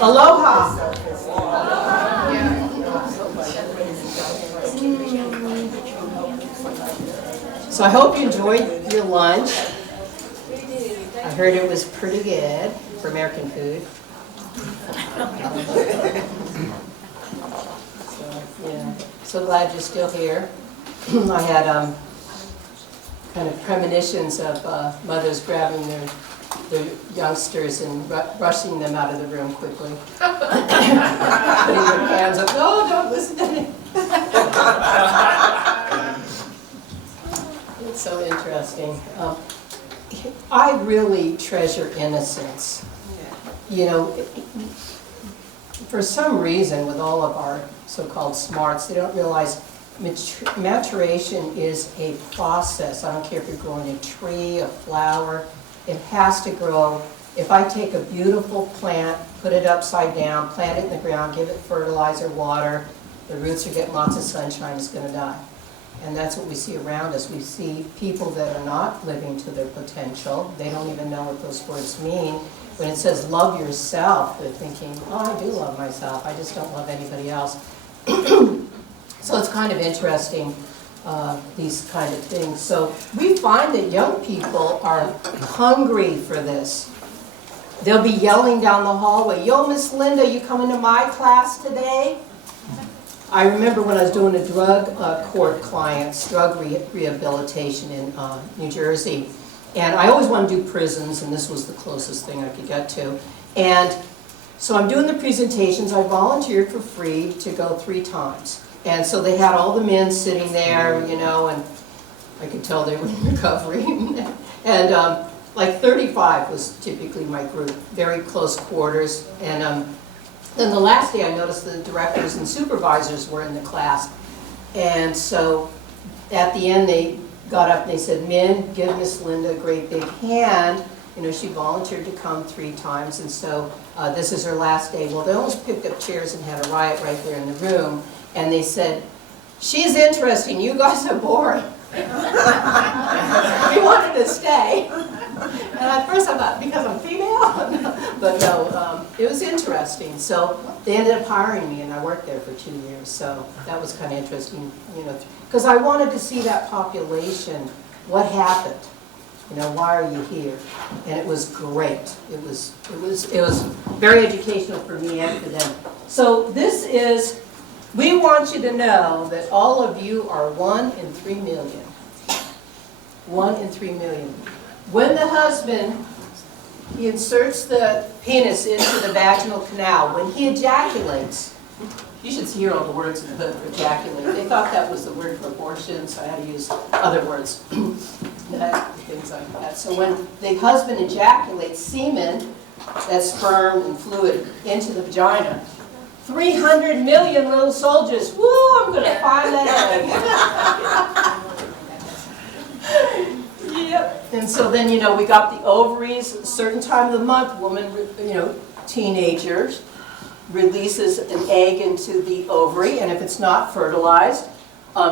Aloha. So I hope you enjoyed your lunch. I heard it was pretty good for American food. So glad you're still here. I had kind of premonitions of mothers grabbing their youngsters and rushing them out of the room quickly. Putting their hands up, no, don't listen to me. It's so interesting. I really treasure innocence. You know, for some reason with all of our so-called smarts, they don't realize maturation is a process. I don't care if you're growing a tree, a flower, it has to grow. If I take a beautiful plant, put it upside down, plant it in the ground, give it fertilizer, water, the roots are getting lots of sunshine, it's going to die. And that's what we see around us. We see people that are not living to their potential. They don't even know what those words mean. When it says love yourself, they're thinking, oh, I do love myself, I just don't love anybody else. So it's kind of interesting, these kind of things. So we find that young people are hungry for this. They'll be yelling down the hallway, yo, Miss Linda, you coming to my class today? I remember when I was doing a drug court clients, drug rehabilitation in New Jersey, and I always want to do prisons, and this was the closest thing I could get to. And so I'm doing the presentations. I volunteered for free to go 3 times. And so they had all the men sitting there, you know, and I could tell they were in recovery. And like 35 was typically my group, very close quarters. And then the last day I noticed the directors and supervisors were in the class. And so at the end they got up and they said, men, give Miss Linda a great big hand. You know, she volunteered to come 3 times, and so this is her last day. Well, they almost picked up chairs and had a riot right there in the room. And they said, she's interesting, you guys are boring. We wanted to stay. And at first I thought, because I'm female? But no, it was interesting. So they ended up hiring me, and I worked there for 2 years. So that was kind of interesting, you know, because I wanted to see that population, what happened. You know, why are you here? And it was great. It was very educational for me and for them. So this is, we want you to know that all of you are 1 in 3 million. 1 in 3 million. When the husband, he inserts the penis into the vaginal canal, when he ejaculates, you should hear all the words in the hood for ejaculate. They thought that was the word for abortion, so I had to use other words. Things like that. So when the husband ejaculates semen, that's sperm and fluid, into the vagina, 300 million little soldiers, woo, I'm going to find that egg. Yep. And so then, you know, we got the ovaries, a certain time of the month, woman, you know, teenagers, releases an egg into the ovary, and if it's not fertilized,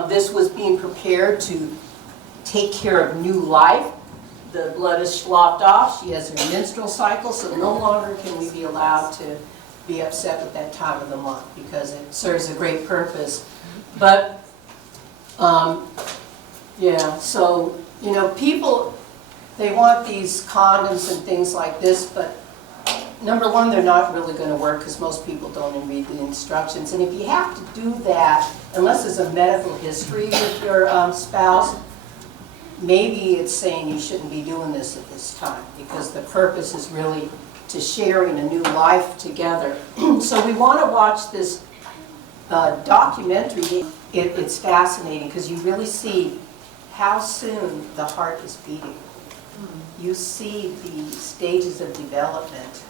this was being prepared to take care of new life. The blood is sloughed off. She has her menstrual cycle, so no longer can we be allowed to be upset with that time of the month because it serves a great purpose. But, yeah, so, you know, people, they want these condoms and things like this, but number one, they're not really going to work because most people don't even read the instructions. And if you have to do that, unless there's a medical history with your spouse, maybe it's saying you shouldn't be doing this at this time because the purpose is really to sharing a new life together. So we want to watch this documentary. It's fascinating because you really see how soon the heart is beating. You see the stages of development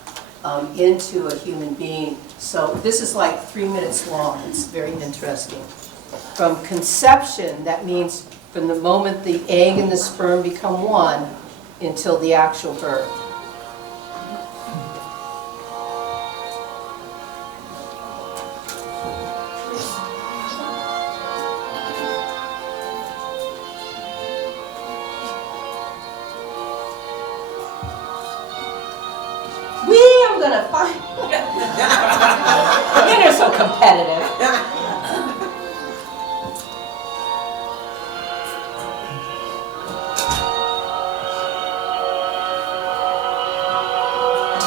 into a human being. So this is like 3 minutes long. It's very interesting. From conception, that means from the moment the egg and the sperm become one until the actual birth. I'm gonna find. Men are so competitive.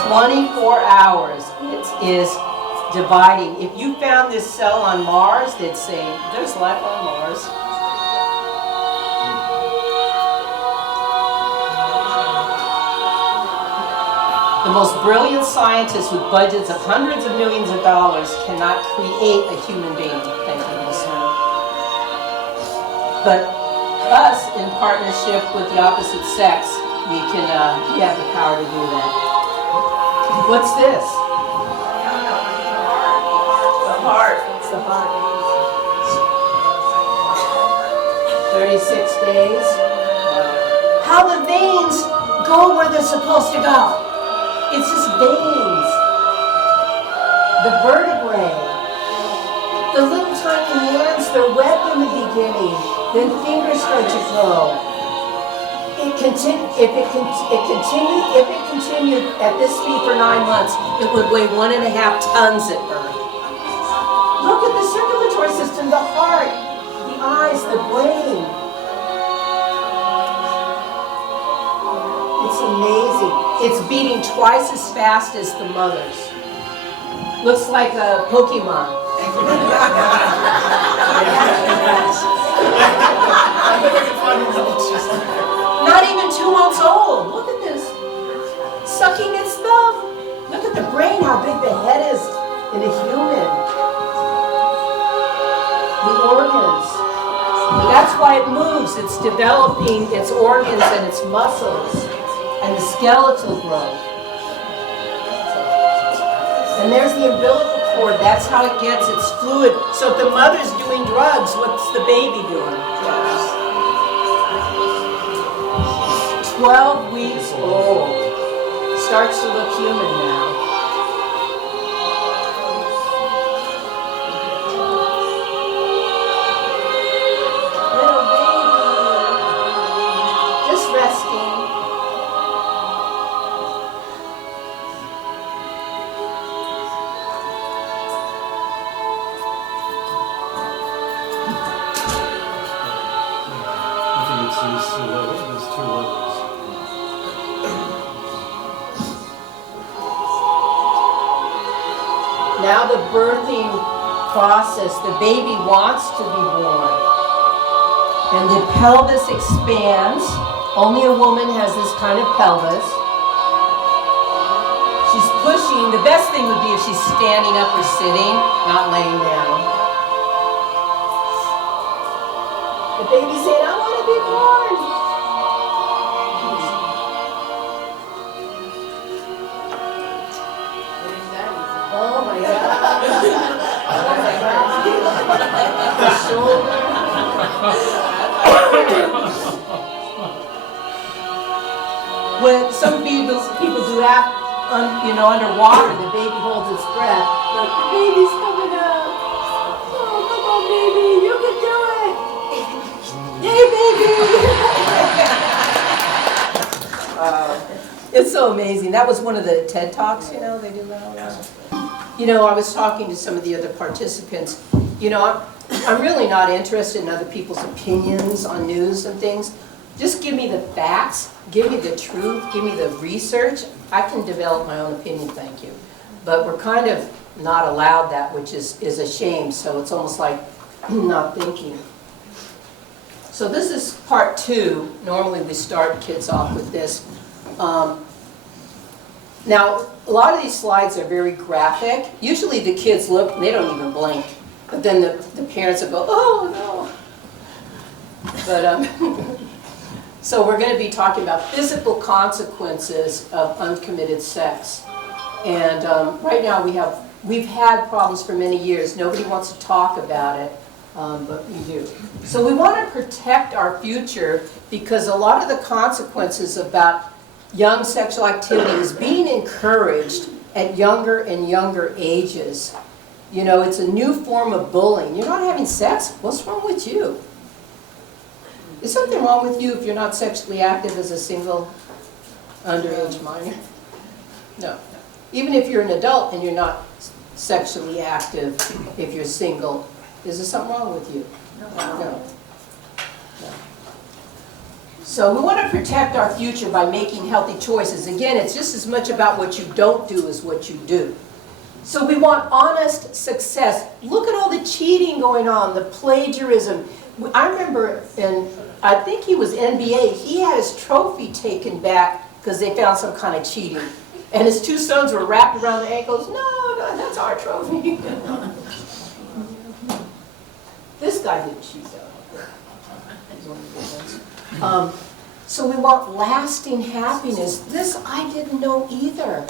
"24 hours. It is dividing. If you found this cell on Mars, they'd say, there's life on Mars. The most brilliant scientists with budgets of hundreds of millions of dollars cannot create a human being." Thank goodness. But us, in partnership with the opposite sex, we have the power to do that. What's this? The heart. It's the heart. 36 days. How the veins go where they're supposed to go. It's just veins. The vertebrae. The little tiny hands, they're webbed in the beginning. Then fingers start to grow. If it continued at this speed for 9 months, it would weigh 1.5 tons at birth. Look at the circulatory system, the heart, the eyes, the brain. It's amazing. It's beating twice as fast as the mother's. Looks like a Pokemon. Not even 2 months old. Look at this. Sucking its thumb. Look at the brain, how big the head is in a human. The organs. That's why it moves. It's developing its organs and its muscles. And the skeletal growth. And there's the umbilical cord. That's how it gets its fluid. So if the mother's doing drugs, what's the baby doing? 12 weeks old. Starts to look human now. Little baby. Just resting. Now the birthing process, the baby wants to be born. And the pelvis expands. Only a woman has this kind of pelvis. She's pushing. The best thing would be if she's standing up or sitting, not laying down. The baby's saying, I want to be born. Oh my God. Oh my God. The shoulder. When some people do that, underwater, the baby holds its breath. Like, the baby's coming out. Oh, come on, baby, you can do it. Yay, baby. It's so amazing. That was one of the TED Talks, they do that all the time. I was talking to some of the other participants. I'm really not interested in other people's opinions on news and things. Just give me the facts, give me the truth, give me the research. I can develop my own opinion, thank you. But we're kind of not allowed that, which is a shame. So it's almost like not thinking. So this is part 2. Normally we start kids off with this. Now, a lot of these slides are very graphic. Usually the kids look, and they don't even blink. But then the parents will go, oh no. But, so we're going to be talking about physical consequences of uncommitted sex. And right now we've had problems for many years. Nobody wants to talk about it, but we do. So we want to protect our future because a lot of the consequences about young sexual activity is being encouraged at younger and younger ages. It's a new form of bullying. You're not having sex? What's wrong with you? Is something wrong with you if you're not sexually active as a single underage minor? No. Even if you're an adult and you're not sexually active, if you're single, is there something wrong with you? No. So we want to protect our future by making healthy choices. Again, it's just as much about what you don't do as what you do. So we want honest success. Look at all the cheating going on, the plagiarism. I remember, I think he was NBA, he had his trophy taken back because they found some kind of cheating. And his two sons were wrapped around the ankles. No, that's our trophy. This guy didn't cheat though. So we want lasting happiness. This I didn't know either.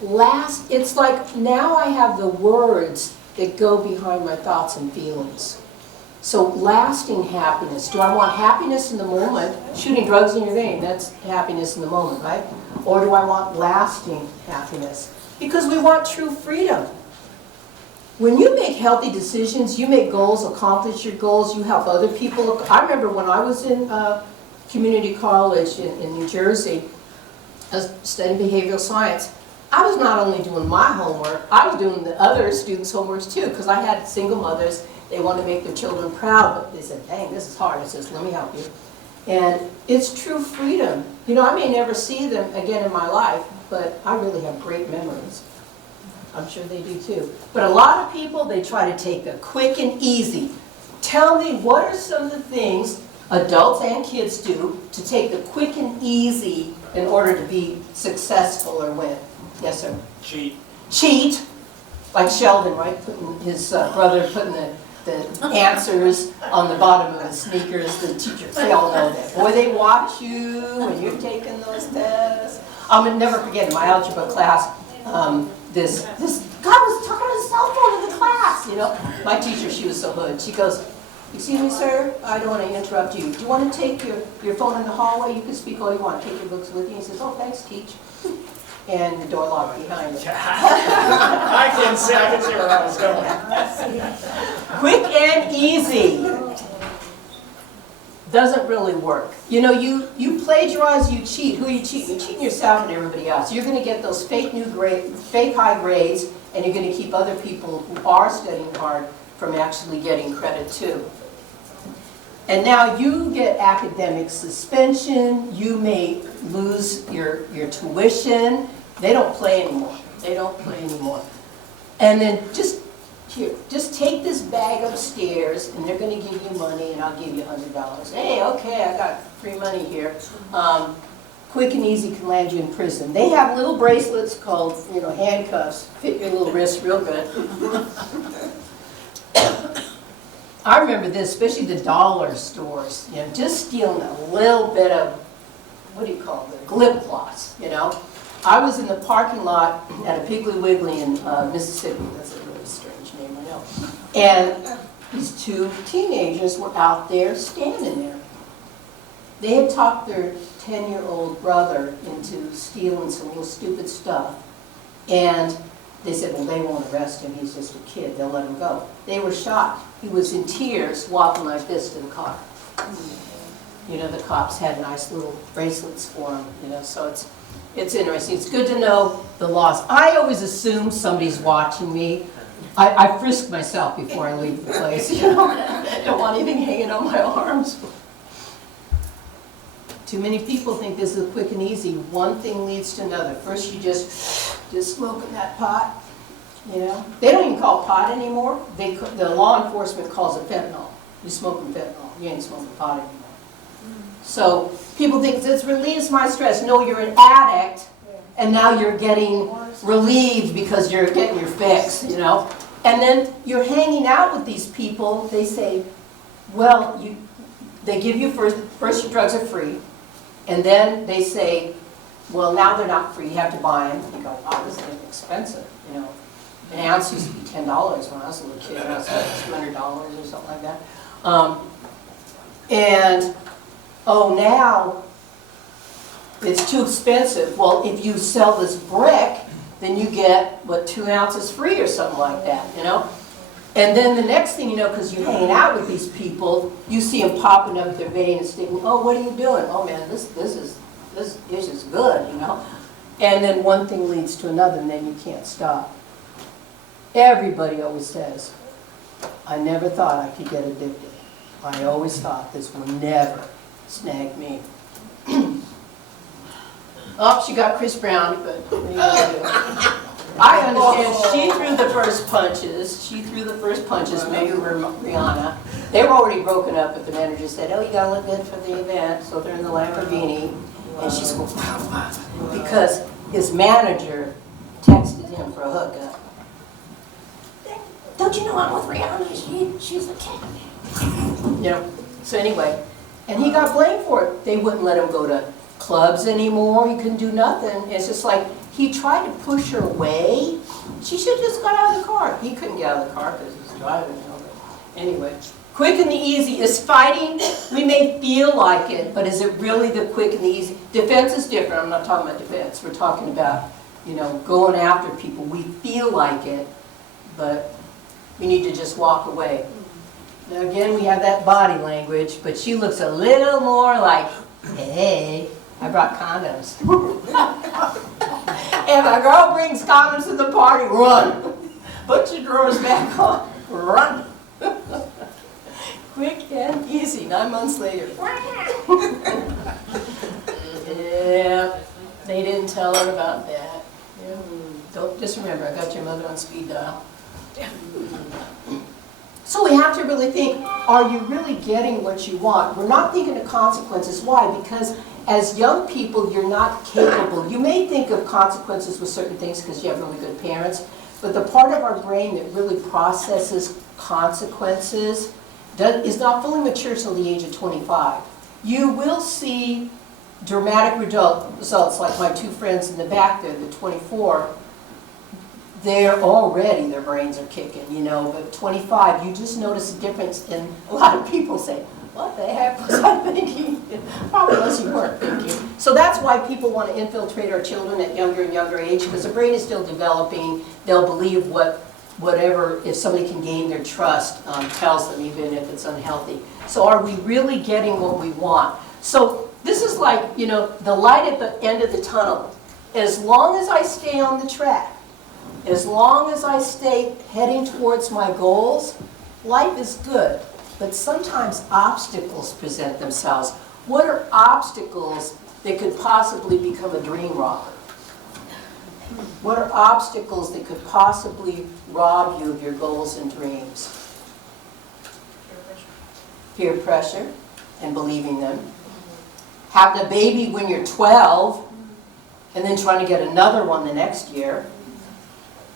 It's like now I have the words that go behind my thoughts and feelings. So lasting happiness. Do I want happiness in the moment? Shooting drugs in your vein, that's happiness in the moment, right? Or do I want lasting happiness? Because we want true freedom. When you make healthy decisions, you make goals, accomplish your goals, you help other people. I remember when I was in community college in New Jersey, I was studying behavioral science. I was not only doing my homework, I was doing the other students' homeworks too, because I had single mothers. They wanted to make their children proud, but they said, dang, this is hard. I says, let me help you. And it's true freedom. You know, I may never see them again in my life, but I really have great memories. I'm sure they do too. But a lot of people, they try to take the quick and easy. Tell me, what are some of the things adults and kids do to take the quick and easy in order to be successful or win? Yes, sir? Cheat. Cheat, like Sheldon, right? Putting his brother putting the answers on the bottom of his sneakers. The teachers, they all know that. Boy, they watch you when you're taking those tests. I'll never forget in my algebra class, this guy was talking on his cell phone in the class, you know. My teacher, she was so hood. She goes, excuse me, sir, I don't want to interrupt you. Do you want to take your phone in the hallway? You can speak all you want. Take your books with you. He says, oh, thanks, teach. And the door locked behind him. I can see where I was going. Quick and easy doesn't really work. You know, you plagiarize, you cheat. Who are you cheating? You're cheating yourself and everybody else. You're going to get those fake high grades, and you're going to keep other people who are studying hard from actually getting credit too. And now you get academic suspension. You may lose your tuition. They don't play anymore. They don't play anymore. And then just take this bag upstairs, and they're going to give you money, and I'll give you $100. Hey, okay, I got free money here. Quick and easy can land you in prison. They have little bracelets called, you know, handcuffs. Fit your little wrist real good. I remember this, especially the dollar stores. You know, just stealing a little bit of, what do you call it, glib gloss, you know. I was in the parking lot at a Piggly Wiggly in Mississippi. That's a really strange name, I know. And these two teenagers were out there standing there. They had talked their 10-year-old brother into stealing some little stupid stuff. And they said, well, they won't arrest him. He's just a kid. They'll let him go. They were shocked. He was in tears, walking like this to the car. You know, the cops had nice little bracelets for him, you know, so it's interesting. It's good to know the laws. I always assume somebody's watching me. I frisk myself before I leave the place, you know. I don't want anything hanging on my arms. Too many people think this is quick and easy. One thing leads to another. First you just smoking that pot, you know. They don't even call it pot anymore. The law enforcement calls it fentanyl. You're smoking fentanyl. You ain't smoking pot anymore. So people think this relieves my stress. No, you're an addict, and now you're getting relieved because you're getting your fix, you know. And then you're hanging out with these people. They say, well, they give you first your drugs are free, and then they say, well, now they're not free. You have to buy them. You go, wow, this is expensive, you know. An ounce used to be $10 when I was a little kid. Now it's like $200 or something like that. And oh, now it's too expensive. Well, if you sell this brick, then you get, what, 2 ounces free or something like that, you know? And then the next thing you know, because you're hanging out with these people, you see them popping up their vein and saying, oh, what are you doing? Oh, man, this is good, you know? And then one thing leads to another, and then you can't stop. Everybody always says, I never thought I could get addicted. I always thought this will never snag me. Oh, she got Chris Brown, but what are you gonna do? I understand she threw the first punches. She threw the first punches, maybe Rihanna. They were already broken up, but the manager said, oh, you gotta look good for the event. So they're in the Lamborghini. And she's going, because his manager texted him for a hookup. Don't you know I'm with Rihanna? She's a cat. You know, so anyway, and he got blamed for it. They wouldn't let him go to clubs anymore. He couldn't do nothing. It's just like, he tried to push her away. She should have just got out of the car. He couldn't get out of the car because he was driving. You know, but anyway, quick and the easy is fighting. We may feel like it, but is it really the quick and the easy? Defense is different. I'm not talking about defense. We're talking about, you know, going after people. We feel like it, but we need to just walk away. Now again, we have that body language, but she looks a little more like, hey, I brought condoms. If a girl brings condoms to the party, run. Put your drawers back on, run. Quick and easy, 9 months later. Yeah, they didn't tell her about that. Yeah. Don't, just remember, I got your mother on speed dial. So we have to really think, are you really getting what you want? We're not thinking of consequences. Why? Because as young people, you're not capable. You may think of consequences with certain things because you have really good parents, but the part of our brain that really processes consequences is not fully mature till the age of 25. You will see dramatic results, like my two friends in the back there, the 24. They're already, their brains are kicking, you know, but 25, you just notice a difference in a lot of people say, what the heck was I thinking? Probably unless you weren't thinking. So that's why people want to infiltrate our children at younger and younger age, because the brain is still developing. They'll believe whatever, if somebody can gain their trust, tells them, even if it's unhealthy. So are we really getting what we want? So this is like, you know, the light at the end of the tunnel. As long as I stay on the track, as long as I stay heading towards my goals, life is good. But sometimes obstacles present themselves. What are obstacles that could possibly become a dream robber? What are obstacles that could possibly rob you of your goals and dreams? Peer pressure and believing them. Having a baby when you're 12 and then trying to get another one the next year.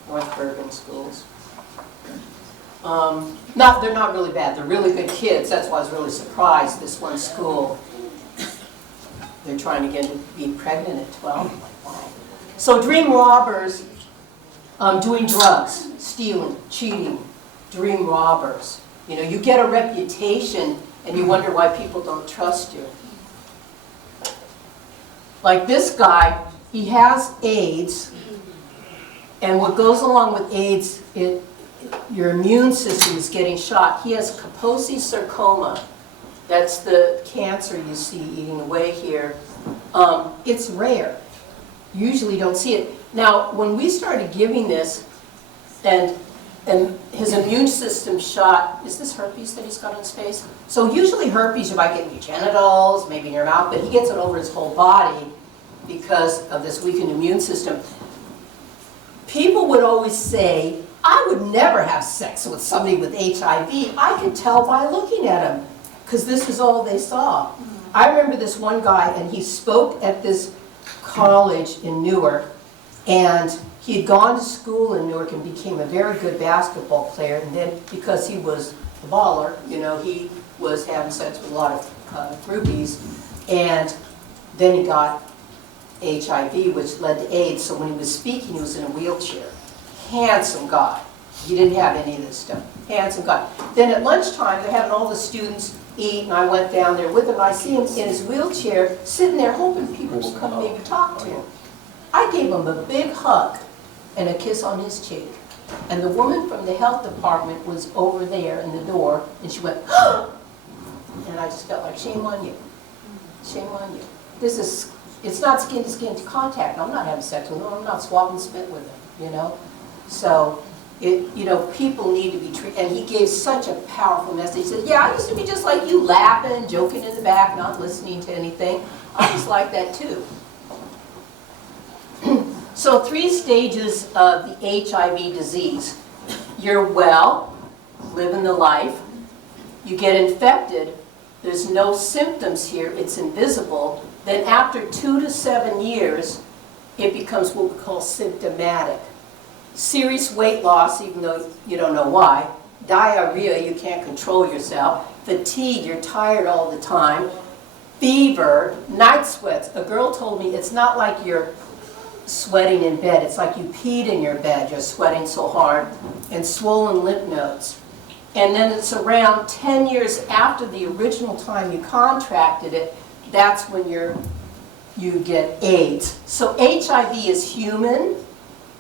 North Bergen schools. They're not really bad. They're really good kids. That's why I was really surprised. This one school, they're trying to get to be pregnant at 12. I'm like, why? So dream robbers, doing drugs, stealing, cheating, dream robbers. You know, you get a reputation and you wonder why people don't trust you. Like this guy, he has AIDS. And what goes along with AIDS, your immune system is getting shot. He has Kaposi sarcoma. That's the cancer you see eating away here. It's rare. You usually don't see it. Now, when we started giving this, and his immune system shot, is this herpes that he's got on his face? So usually herpes, you might get in your genitals, maybe in your mouth, but he gets it over his whole body because of this weakened immune system. People would always say, I would never have sex with somebody with HIV. I could tell by looking at him, because this is all they saw. I remember this one guy, and he spoke at this college in Newark, and he had gone to school in Newark and became a very good basketball player, and then because he was a baller, you know, he was having sex with a lot of groupies, and then he got HIV, which led to AIDS. So when he was speaking, he was in a wheelchair. Handsome guy. He didn't have any of this stuff. Handsome guy. Then at lunchtime, they're having all the students eat, and I went down there with him. I see him in his wheelchair, sitting there hoping people will come maybe talk to him. I gave him a big hug and a kiss on his cheek. And the woman from the health department was over there in the door, and she went, and I just felt like, shame on you. Shame on you. This is It's not skin-to-skin contact. I'm not having sex with them. I'm not swapping spit with them, you know? So, people need to be treated. And he gave such a powerful message. He said, yeah, I used to be just like you, laughing, joking in the back, not listening to anything. I was like that too. So 3 stages of the HIV disease. You're well, living the life. You get infected. There's no symptoms here. It's invisible. Then after 2 to 7 years, it becomes what we call symptomatic. Serious weight loss, even though you don't know why. Diarrhea, you can't control yourself. Fatigue, you're tired all the time. Fever, night sweats. A girl told me it's not like you're sweating in bed. It's like you peed in your bed. You're sweating so hard. And swollen lymph nodes. And then it's around 10 years after the original time you contracted it, that's when you get AIDS. So HIV is human,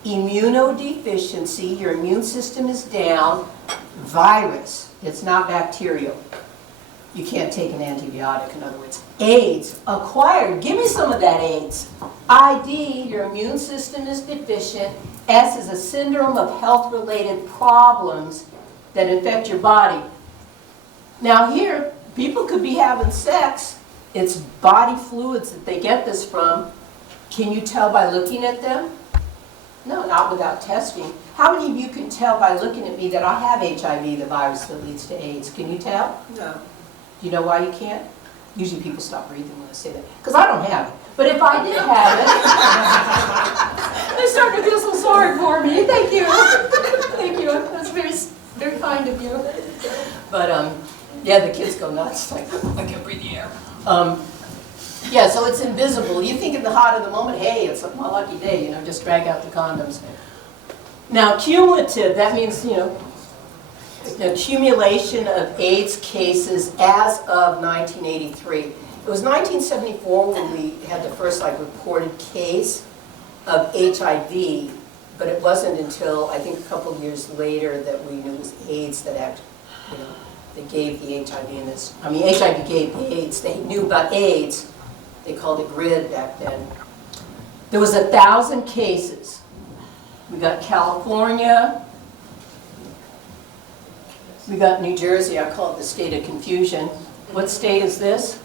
immunodeficiency, your immune system is down, virus, it's not bacterial. You can't take an antibiotic, in other words. AIDS, acquired, give me some of that AIDS. ID, your immune system is deficient. S is a syndrome of health-related problems that infect your body. Now here, people could be having sex. It's body fluids that they get this from. Can you tell by looking at them? No, not without testing. How many of you can tell by looking at me that I have HIV, the virus that leads to AIDS? Can you tell? No. Do you know why you can't? Usually people stop breathing when I say that. Because I don't have it. But if I did have it, they're starting to feel so sorry for me. Thank you. Thank you. That's very, very kind of you. But yeah, the kids go nuts. Like, I can't breathe the air. Yeah, so it's invisible. You think in the hot of the moment, hey, it's my lucky day, just drag out the condoms. Now, cumulative, that means, the accumulation of AIDS cases as of 1983. It was 1974 when we had the first reported case of HIV, but it wasn't until I think a couple of years later that we knew it was AIDS that actually, they gave the HIV in this. I mean, HIV gave AIDS. They knew about AIDS. They called it GRID back then. There was 1,000 cases. We got California. We got New Jersey. I call it the state of confusion. What state is this?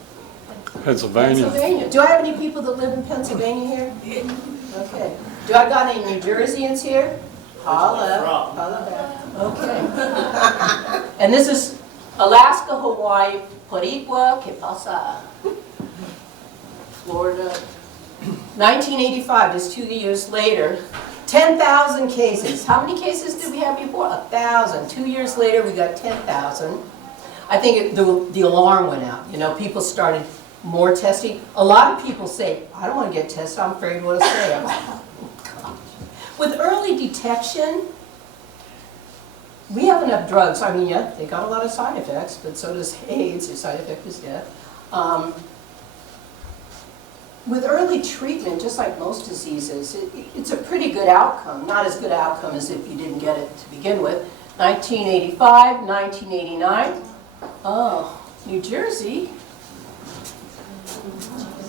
Pennsylvania. Pennsylvania. Do I have any people that live in Pennsylvania here? Okay. Do I got any New Jerseyans here? Holla. Holla back. Okay. And this is Alaska, Hawaii, Boricua, ¿Qué pasa? Florida. 1985, just 2 years later, 10,000 cases. How many cases did we have before? 1,000. 2 years later, we got 10,000. I think the alarm went out. People started more testing. A lot of people say, I don't want to get tested. I'm afraid what to say. I'm like, oh, gosh. With early detection, we have enough drugs. I mean, yeah, they got a lot of side effects, but so does AIDS. Your side effect is death. With early treatment, just like most diseases, it's a pretty good outcome. Not as good outcome as if you didn't get it to begin with. 1985, 1989. Oh, New Jersey.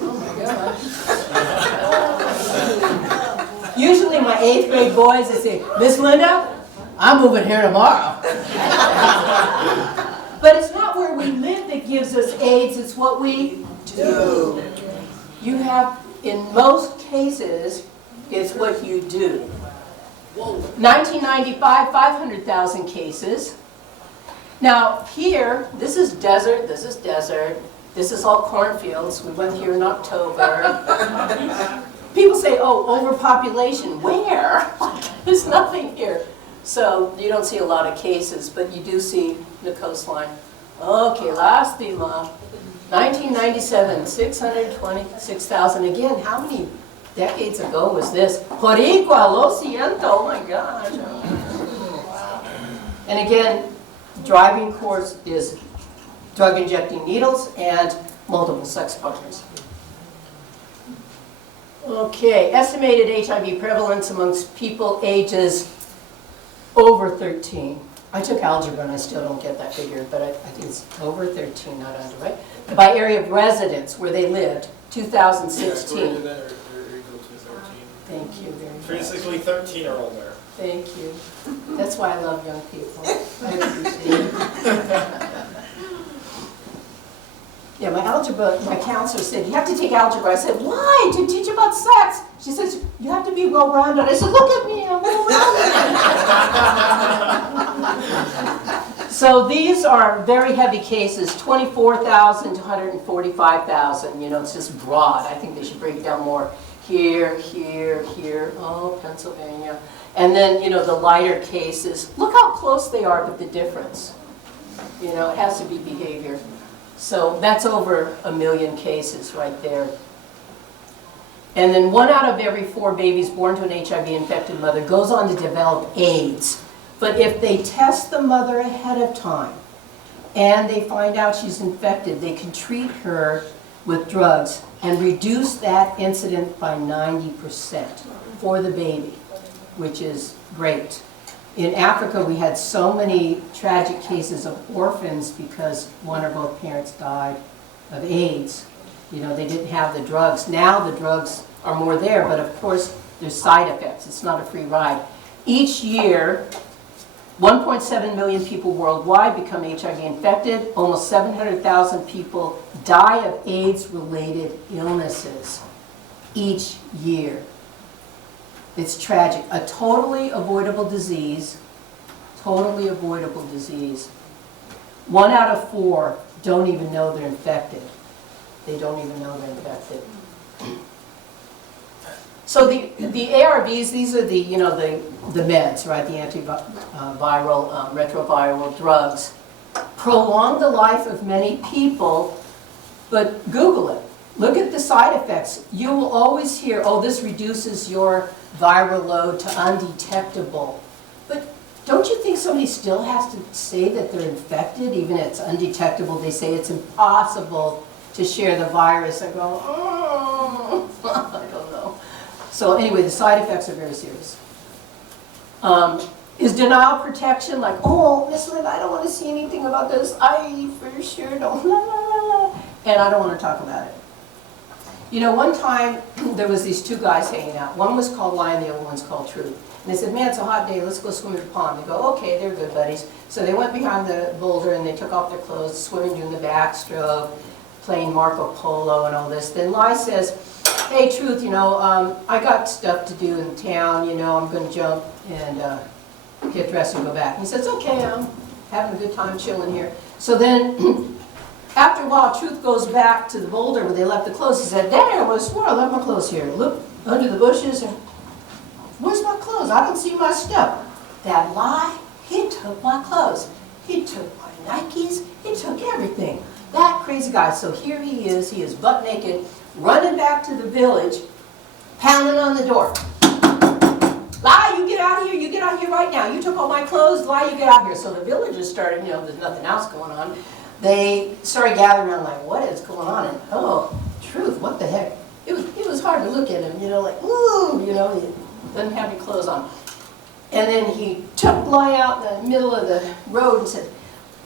Oh my gosh. Usually my 8th grade boys, they say, Miss Linda, I'm moving here tomorrow. But it's not where we live that gives us AIDS, it's what we do. You have, in most cases, it's what you do. 1995, 500,000 cases. Now here, this is desert, this is desert. This is all cornfields. We went here in October. People say, oh, overpopulation. Where? There's nothing here. So you don't see a lot of cases, but you do see the coastline. Okay, lástima. 1997, 626,000. Again, how many decades ago was this? Boricua, lo siento, oh my gosh. And again, driving force is drug-injecting needles and multiple sex partners. Okay, estimated HIV prevalence amongst people ages over 13. I took algebra and I still don't get that figure, but I think it's over 13, not under, right? By area of residence, where they lived. 2016. Greater than or equal to 13. Thank you very much. Basically 13 or older. Thank you. That's why I love young people. I appreciate it. Yeah, my counselor said, you have to take algebra. I said, why? To teach about sex. She says, you have to be well-rounded. I said, look at me, I'm well-rounded. So these are very heavy cases, 24,000 to 145,000. You know, it's just broad. I think they should break it down more. Here, here, here. Oh, Pennsylvania. And then, you know, the lighter cases. Look how close they are, but the difference. You know, it has to be behavior. So that's over 1 million cases right there. And then 1 out of every 4 babies born to an HIV-infected mother goes on to develop AIDS. But if they test the mother ahead of time and they find out she's infected, they can treat her with drugs and reduce that incident by 90% for the baby, which is great. In Africa, we had so many tragic cases of orphans because one or both parents died of AIDS. You know, they didn't have the drugs. Now the drugs are more there, but of course there's side effects. It's not a free ride. Each year, 1.7 million people worldwide become HIV infected. Almost 700,000 people die of AIDS-related illnesses each year. It's tragic. A totally avoidable disease, totally avoidable disease. 1 out of 4 don't even know they're infected. They don't even know they're infected. So the ARVs, these are the, you know, the meds, right? The antiviral, retroviral drugs. Prolong the life of many people, but Google it. Look at the side effects. You will always hear, oh, this reduces your viral load to undetectable. But don't you think somebody still has to say that they're infected, even if it's undetectable? They say it's impossible to share the virus. I go, oh, I don't know. So anyway, the side effects are very serious. Is denial protection like, oh, Miss Linda, I don't want to see anything about this. I for sure don't, la, la, la, la. And I don't want to talk about it. You know, one time there was these 2 guys hanging out. One was called Lion, the other one's called Truth. And they said, man, it's a hot day, let's go swim in the pond. They go, okay, they're good buddies. So they went behind the boulder and they took off their clothes, swimming, doing the backstroke, playing Marco Polo and all this. Then Lai says, hey, Truth, you know, I got stuff to do in town, you know, I'm going to jump and get dressed and go back. And he says, okay, I'm having a good time chilling here. So then, after a while, Truth goes back to the boulder where they left the clothes. He said, dang, I would have sworn I left my clothes here. Look under the bushes, and where's my clothes? I don't see my stuff. That Lie, he took my clothes. He took my Nikes. He took everything. That crazy guy. So here he is butt naked, running back to the village, pounding on the door. Lie, you get out of here. You get out here right now. You took all my clothes. Lie, you get out here. So the villagers started, you know, there's nothing else going on. They started gathering around like, what is going on? And, oh, Truth, what the heck? It was hard to look at him, you know, like, ooh, you know, he doesn't have any clothes on. And then he took Lai out in the middle of the road and said,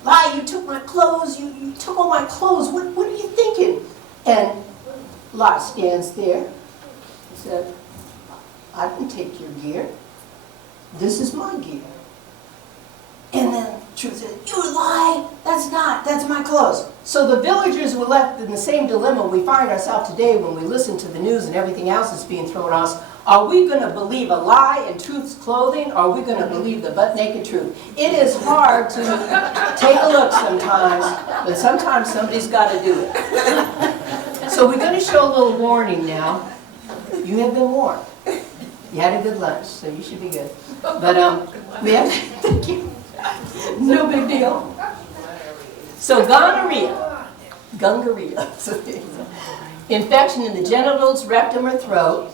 Lai, you took my clothes, you took all my clothes, what are you thinking? And Lai stands there. He said, I didn't take your gear. This is my gear. And then Truth said, you lie, that's my clothes. So the villagers were left in the same dilemma we find ourselves today when we listen to the news and everything else that's being thrown at us. Are we going to believe a lie in Truth's clothing, or are we going to believe the butt-naked Truth? It is hard to take a look sometimes, but sometimes somebody's got to do it. So we're going to show a little warning now. You have been warned. You had a good lunch, so you should be good. But we have to, thank you. No big deal. So gonorrhea, infection in the genitals, rectum, or throat.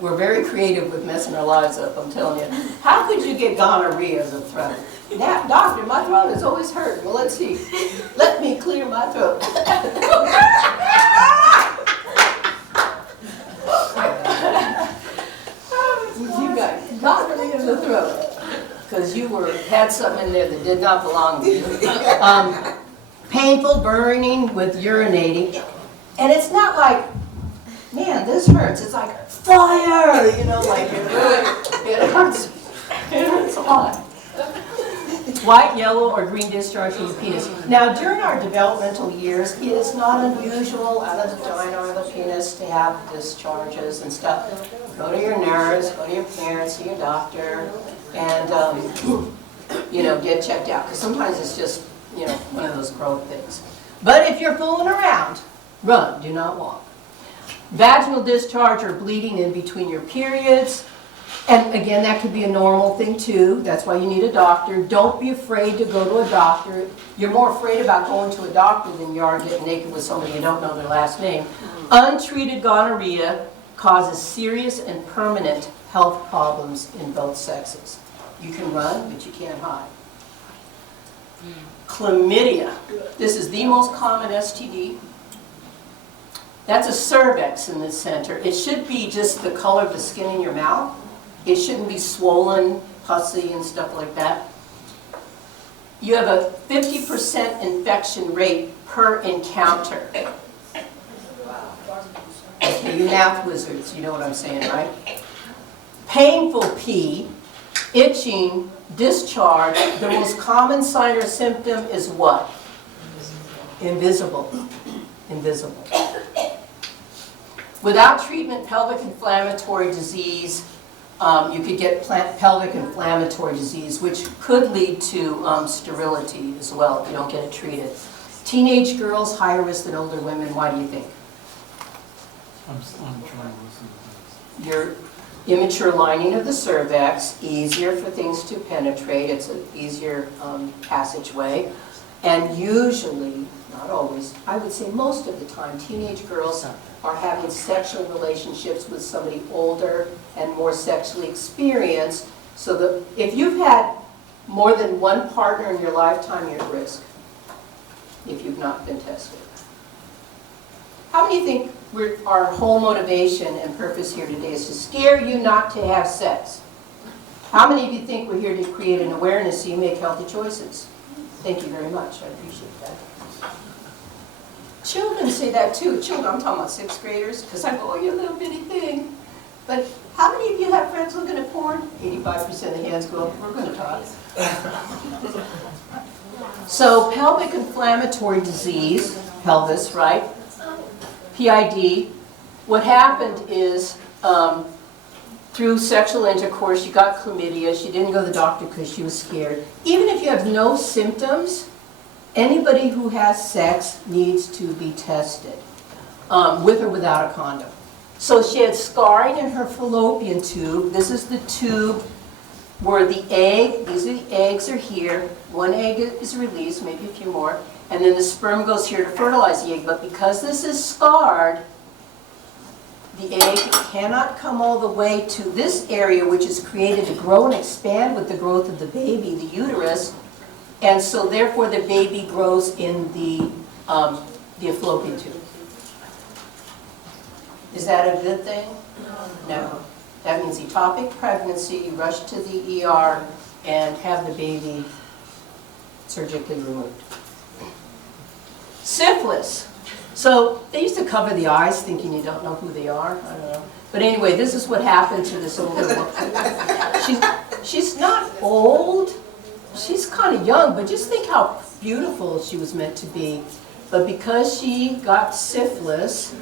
We're very creative with messing our lives up, I'm telling you. How could you get gonorrhea as a throat? That, doctor, my throat is always hurt. Well, let's see. Let me clear my throat. You got gonorrhea in the throat because you had something in there that did not belong to you. painful burning with urinating. And it's not like, man, this hurts. It's like, fire, you know, like it hurts. It hurts a lot. White, yellow, or green discharge from the penis. Now, during our developmental years, it is not unusual out of the vagina or the penis to have discharges and stuff. Go to your nurse, go to your parents, see your doctor, and you know, get checked out. Because sometimes it's just, you know, one of those growth things. But if you're fooling around, run, do not walk. Vaginal discharge or bleeding in between your periods. And again, that could be a normal thing too. That's why you need a doctor. Don't be afraid to go to a doctor. You're more afraid about going to a doctor than you are getting naked with somebody you don't know their last name. Untreated gonorrhea causes serious and permanent health problems in both sexes. You can run, but you can't hide. Chlamydia. This is the most common STD. That's a cervix in the center. It should be just the color of the skin in your mouth. It shouldn't be swollen, pussy, and stuff like that. You have a 50% infection rate per encounter. Okay, you math wizards, you know what I'm saying, right? Painful pee, itching, discharge. The most common sign or symptom is what? Invisible. Invisible. Without treatment, pelvic inflammatory disease, you could get pelvic inflammatory disease, which could lead to sterility as well if you don't get it treated. Teenage girls, higher risk than older women. Why do you think? I'm trying to listen to this. Your immature lining of the cervix, easier for things to penetrate. It's an easier passageway. And usually, not always, I would say most of the time, teenage girls are having sexual relationships with somebody older and more sexually experienced. So that if you've had more than one partner in your lifetime, you're at risk if you've not been tested. How many think our whole motivation and purpose here today is to scare you not to have sex? How many of you think we're here to create an awareness so you make healthy choices? Thank you very much. I appreciate that. Children say that too. Children, I'm talking about 6th graders, because I go, oh, you little bitty thing. But how many of you have friends looking at porn? 85% of the hands go up. We're going to talk. So pelvic inflammatory disease, pelvis, right? PID. What happened is through sexual intercourse, she got chlamydia. She didn't go to the doctor because she was scared. Even if you have no symptoms, anybody who has sex needs to be tested, with or without a condom. So she had scarring in her fallopian tube. This is the tube where the egg, these are the eggs are here. One egg is released, maybe a few more, and then the sperm goes here to fertilize the egg. But because this is scarred, the egg cannot come all the way to this area, which is created to grow and expand with the growth of the baby, the uterus. And so therefore the baby grows in the fallopian tube. Is that a good thing? No. That means ectopic pregnancy, you rush to the ER and have the baby surgically removed. Syphilis. So they used to cover the eyes thinking you don't know who they are. I don't know. But anyway, this is what happened to this older woman. She's not old. She's kind of young, but just think how beautiful she was meant to be. But because she got syphilis,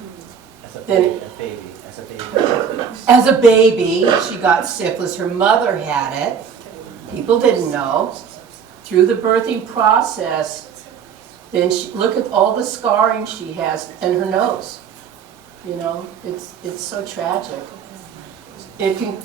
as a baby, she got syphilis. Her mother had it. People didn't know. Through the birthing process, then look at all the scarring she has in her nose. You know, it's so tragic.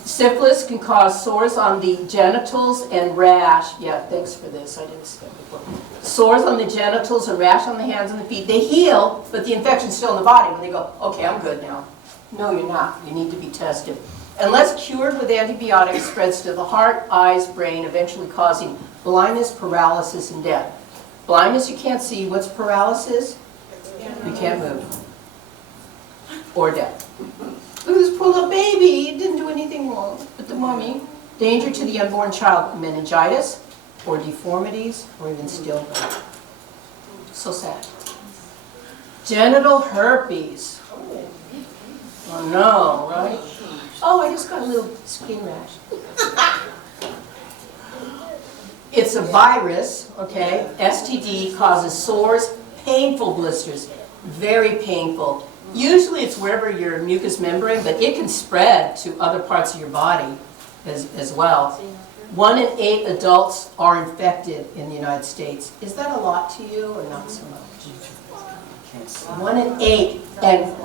Syphilis can cause sores on the genitals and rash. Yeah, thanks for this. I didn't see that before. Sores on the genitals and rash on the hands and the feet. They heal, but the infection's still in the body. When they go, okay, I'm good now. No, you're not. You need to be tested. Unless cured with antibiotics, spreads to the heart, eyes, brain, eventually causing blindness, paralysis, and death. Blindness, you can't see. What's paralysis? You can't move. Or death. Look at this poor little baby. It didn't do anything wrong with the mummy. Danger to the unborn child, meningitis, or deformities, or even stillbirth. So sad. Genital herpes. Oh no, right? Oh, I just got a little skin rash. It's a virus, okay? STD causes sores, painful blisters, very painful. Usually it's wherever your mucous membrane, but it can spread to other parts of your body as well. 1 in 8 adults are infected in the United States. Is that a lot to you or not so much? 1 in 8. And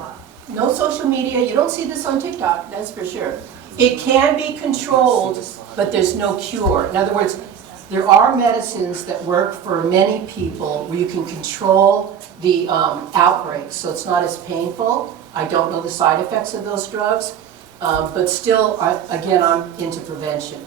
no social media. You don't see this on TikTok, that's for sure. It can be controlled, but there's no cure. In other words, there are medicines that work for many people where you can control the outbreaks, so it's not as painful. I don't know the side effects of those drugs, but still, again, I'm into prevention.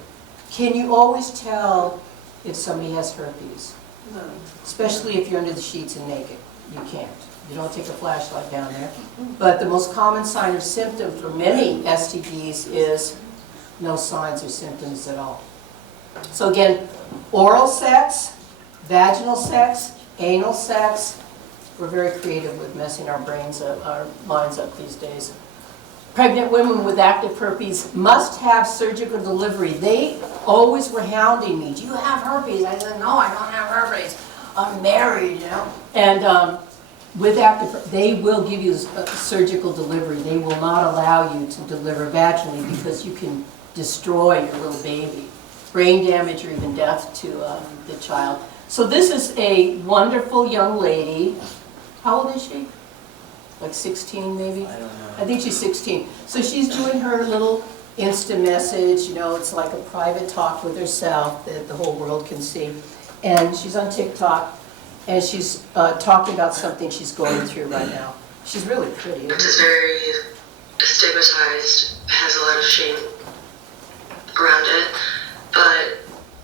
Can you always tell if somebody has herpes? No. Especially if you're under the sheets and naked. You can't. You don't take a flashlight down there. But the most common sign or symptom for many STDs is no signs or symptoms at all. So again, oral sex, vaginal sex, anal sex. We're very creative with messing our brains up, our minds up these days. Pregnant women with active herpes must have surgical delivery. They always were hounding me. Do you have herpes? I said, no, I don't have herpes. I'm married, you know. And with active, they will give you a surgical delivery. They will not allow you to deliver vaginally because you can destroy your little baby. Brain damage or even death to the child. So this is a wonderful young lady. How old is she? Like 16 maybe? I don't know. I think she's 16. So she's doing her little Insta message, you know, it's like a private talk with herself that the whole world can see. And she's on TikTok, and she's talking about something she's going through right now. She's really pretty. It's very stigmatized, has a lot of shame around it. But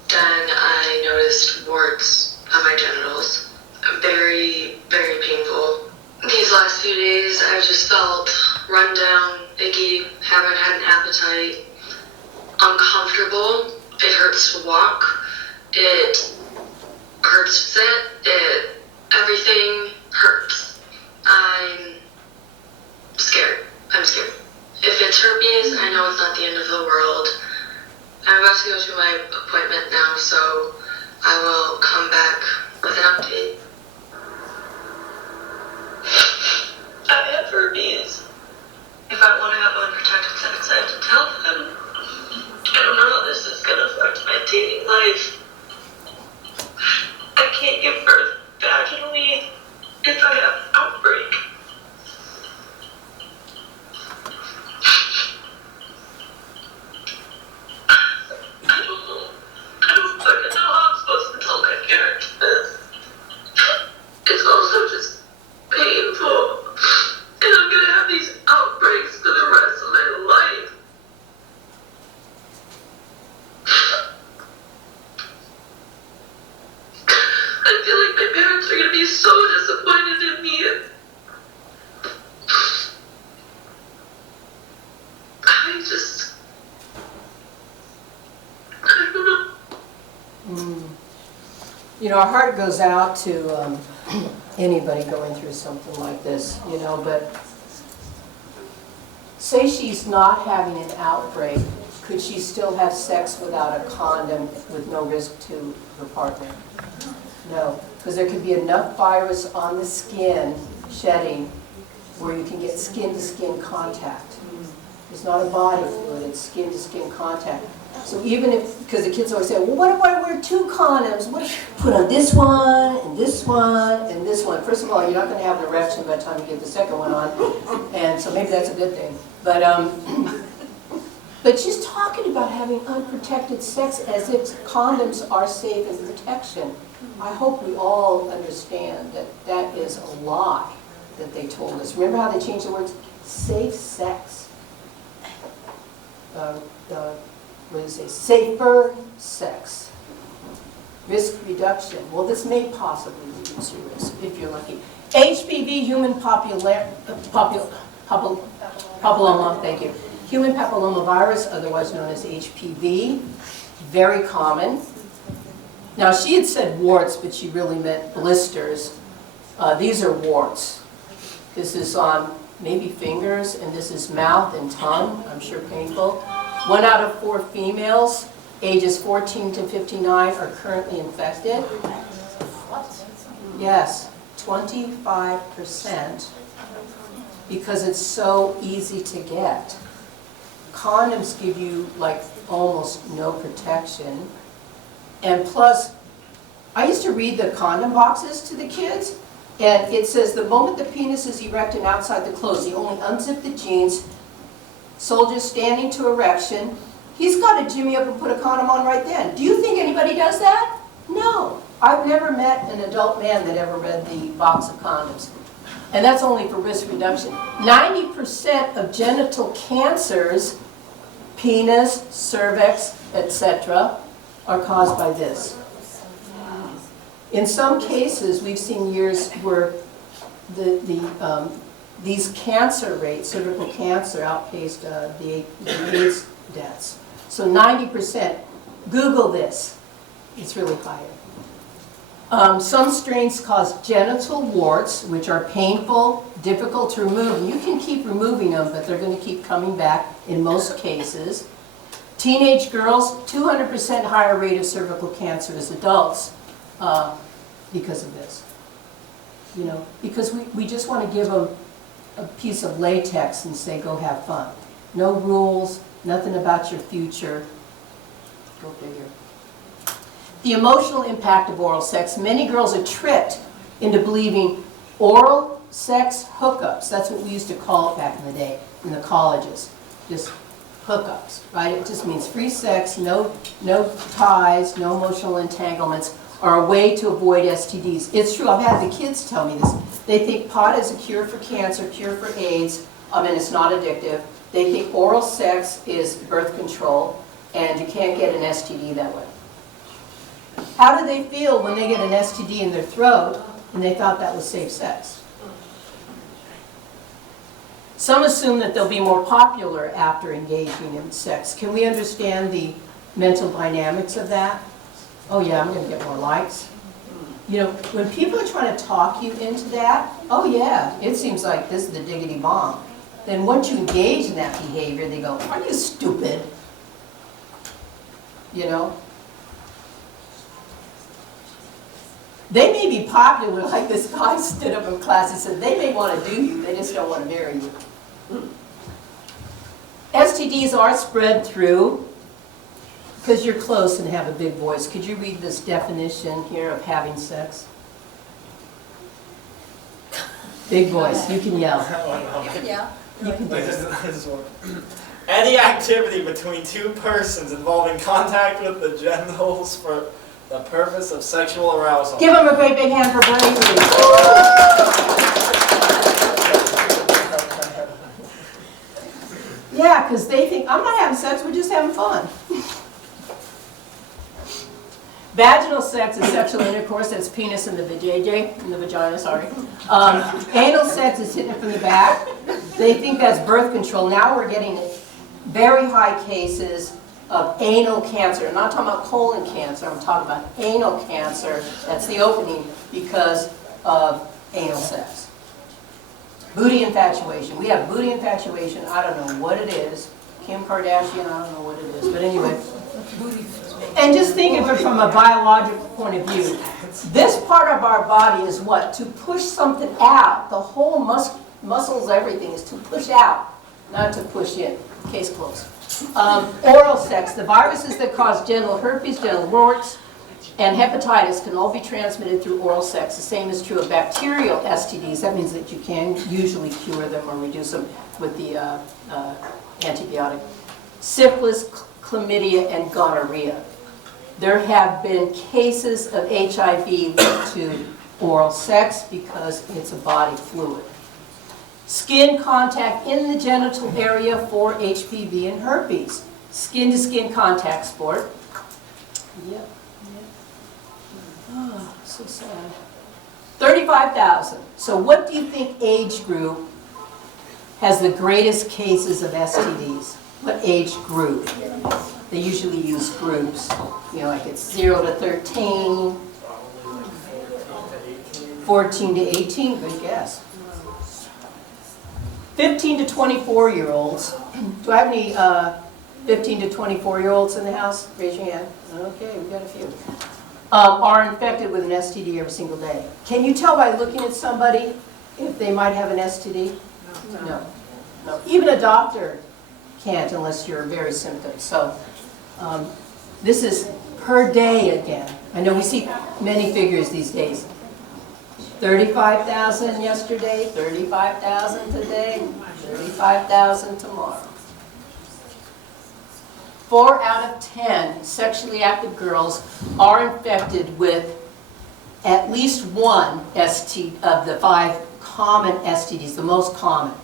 then I noticed warts on my genitals. Very, very painful. These last few days, I just felt run down, icky, haven't had an appetite, uncomfortable. It hurts to walk. It hurts to sit. Everything hurts. I'm scared. I'm scared. If it's herpes, I know it's not the end of the world. I'm about to go to my appointment now, so I will come back with an update. I have herpes. If I want to have unprotected sex, I have to tell them. I don't know how this is going to affect my dating life. I can't give birth vaginally if I have an outbreak. I don't fucking know how I'm supposed to tell my parents this. It's also just painful. And I'm gonna have these outbreaks for the rest of my life. I feel like my parents are gonna be so disappointed in me. I don't know. You know, our heart goes out to anybody going through something like this, you know, but say she's not having an outbreak, could she still have sex without a condom with no risk to her partner? No, because there could be enough virus on the skin shedding where you can get skin-to-skin contact. It's not a body fluid, it's skin-to-skin contact. So even if, because the kids always say, well, what if I wear 2 condoms? What if put on this one, and this one, and this one? First of all, you're not going to have an erection by the time you get the second one on, and so maybe that's a good thing. But she's talking about having unprotected sex as if condoms are safe and protection. I hope we all understand that that is a lie that they told us. Remember how they changed the words? Safe sex. What does it say? Safer sex. Risk reduction. Well, this may possibly reduce your risk if you're lucky. HPV, human papilloma, thank you. Human papillomavirus, otherwise known as HPV, very common. Now, she had said warts, but she really meant blisters. These are warts. This is on maybe fingers, and this is mouth and tongue. I'm sure painful. 1 out of 4 females, ages 14 to 59, are currently infected. Yes, 25%, because it's so easy to get. Condoms give you like almost no protection. And plus, I used to read the condom boxes to the kids, and it says the moment the penis is erect and outside the clothes, you only unzip the jeans, soldier standing to erection, he's got to jimmy up and put a condom on right then. Do you think anybody does that? No. I've never met an adult man that ever read the box of condoms. And that's only for risk reduction. 90% of genital cancers, penis, cervix, etc., are caused by this. In some cases, we've seen years where these cancer rates, cervical cancer, outpaced the AIDS deaths. So 90%. Google this. It's really higher. Some strains cause genital warts, which are painful, difficult to remove. And you can keep removing them, but they're going to keep coming back in most cases. Teenage girls, 200% higher rate of cervical cancer as adults because of this. You know, because we just want to give them a piece of latex and say, go have fun. No rules, nothing about your future. Go figure. The emotional impact of oral sex. Many girls are tricked into believing oral sex hookups. That's what we used to call it back in the day in the colleges. Just hookups, right? It just means free sex, no ties, no emotional entanglements, are a way to avoid STDs. It's true. I've had the kids tell me this. They think pot is a cure for cancer, cure for AIDS, and it's not addictive. They think oral sex is birth control, and you can't get an STD that way. How do they feel when they get an STD in their throat and they thought that was safe sex? Some assume that they'll be more popular after engaging in sex. Can we understand the mental dynamics of that? Oh yeah, I'm going to get more likes. You know, when people are trying to talk you into that, oh yeah, it seems like this is the diggity bomb. Then once you engage in that behavior, they go, are you stupid? You know? They may be popular, like this guy stood up in class and said, they may want to do you, they just don't want to marry you. STDs are spread through, because you're close and have a big voice. Could you read this definition here of having sex? Big voice, you can yell. Yeah. You can do it. Any activity between two persons involving contact with the genitals for the purpose of sexual arousal. Give them a great big hand for bravery. Yeah, because they think, I'm not having sex, we're just having fun. Vaginal sex is sexual intercourse, that's penis in the vagina, sorry. Anal sex is hitting it from the back. They think that's birth control. Now we're getting very high cases of anal cancer. I'm not talking about colon cancer, I'm talking about anal cancer. That's the opening because of anal sex. Booty infatuation. We have booty infatuation. I don't know what it is. Kim Kardashian, I don't know what it is. But anyway. And just think of it from a biological point of view. This part of our body is what? To push something out. The whole muscles, everything is to push out, not to push in. Case closed. Oral sex. The viruses that cause genital herpes, genital warts, and hepatitis can all be transmitted through oral sex. The same is true of bacterial STDs. That means that you can usually cure them or reduce them with the antibiotic. Syphilis, chlamydia, and gonorrhea. There have been cases of HIV linked to oral sex because it's a body fluid. Skin contact in the genital area for HPV and herpes. Skin-to-skin contact sport. Yep. Oh, so sad. 35,000. So what do you think age group has the greatest cases of STDs? What age group? They usually use groups. You know, like it's 0 to 13. 14 to 18, good guess. 15 to 24-year-olds. Do I have any 15 to 24-year-olds in the house? Raise your hand. Okay, we got a few. Are infected with an STD every single day. Can you tell by looking at somebody if they might have an STD? No. No. Even a doctor can't unless you're very symptoms. So this is per day again. I know we see many figures these days. 35,000 yesterday, 35,000 today, 35,000 tomorrow. 4 out of 10 sexually active girls are infected with at least one STD of the 5 common STDs, the most common.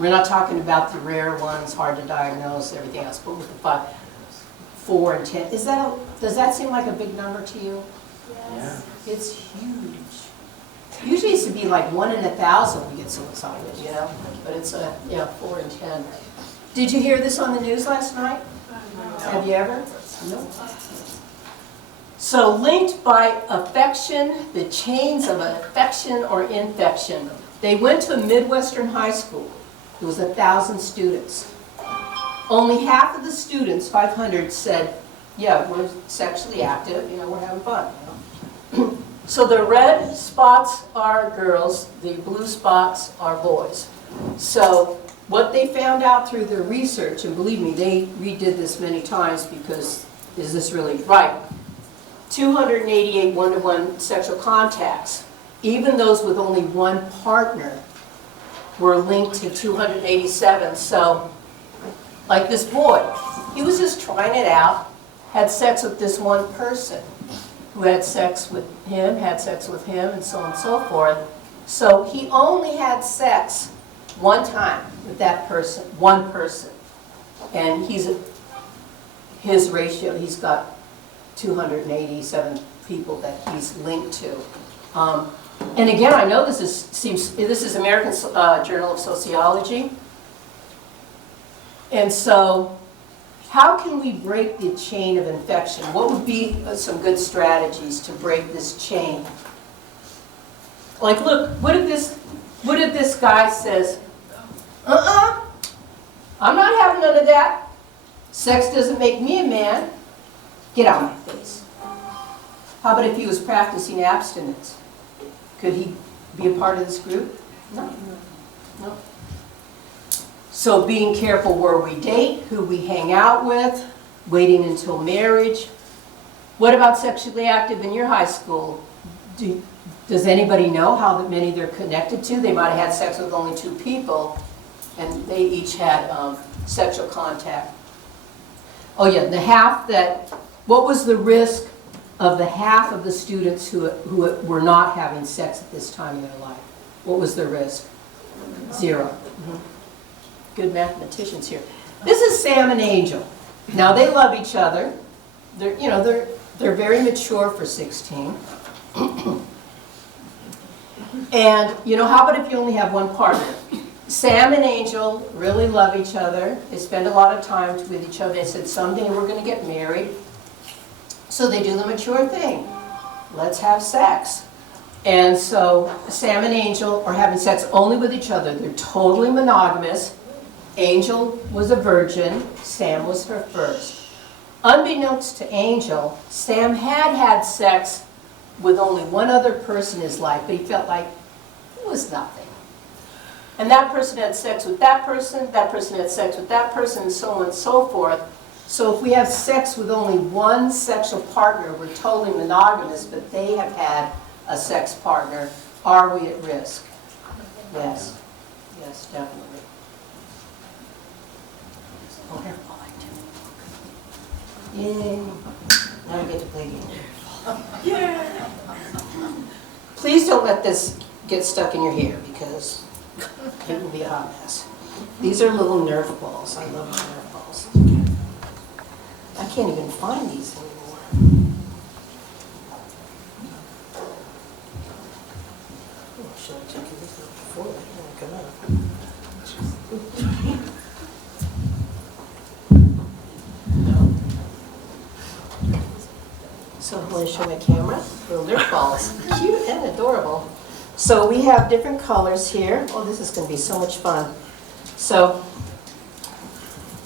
We're not talking about the rare ones, hard to diagnose, everything else, but with the 5, 4 and 10. Does that seem like a big number to you? Yes. It's huge. Usually it used to be like 1 in 1,000 we get so excited, you know? But it's, 4 and 10. Did you hear this on the news last night? Have you ever? No. So linked by affection, the chains of affection or infection. They went to a Midwestern high school. There was 1,000 students. Only half of the students, 500, said, yeah, we're sexually active, you know, we're having fun. You know? So the red spots are girls, the blue spots are boys. So what they found out through their research, and believe me, they redid this many times because is this really right? 288 one-to-one sexual contacts, even those with only one partner, were linked to 287. So, like this boy, he was just trying it out, had sex with this one person, who had sex with him, and so on and so forth. So he only had sex one time with that person, one person. And his ratio, he's got 287 people that he's linked to. And again, I know this is American Journal of Sociology. And so, how can we break the chain of infection? What would be some good strategies to break this chain? Like, look, what if this guy says, I'm not having none of that. Sex doesn't make me a man. Get out of my face. How about if he was practicing abstinence? Could he be a part of this group? No. No. So being careful where we date, who we hang out with, waiting until marriage. What about sexually active in your high school? Does anybody know how many they're connected to? They might have had sex with only 2 people, and they each had sexual contact. Oh yeah, the half that, what was the risk of the half of the students who were not having sex at this time in their life? What was the risk? 0. Good mathematicians here. This is Sam and Angel. Now they love each other. They're very mature for 16. And how about if you only have one partner? Sam and Angel really love each other. They spend a lot of time with each other. They said someday we're going to get married. So they do the mature thing. Let's have sex. And so Sam and Angel are having sex only with each other. They're totally monogamous. Angel was a virgin. Sam was her first. Unbeknownst to Angel, Sam had sex with only one other person in his life, but he felt like it was nothing. And that person had sex with that person had sex with that person, and so on and so forth. So if we have sex with only one sexual partner, we're totally monogamous, but they have had a sex partner. Are we at risk? Yes. Yes, definitely. Okay. Yay. Now we get to play games. Yeah. Please don't let this get stuck in your hair because it will be a hot mess. These are little Nerf balls. I love Nerf balls. I can't even find these anymore. Oh, should I check this out before they come out? So I want to show my camera. Little Nerf balls. Cute and adorable. So we have different colors here. Oh, this is going to be so much fun. So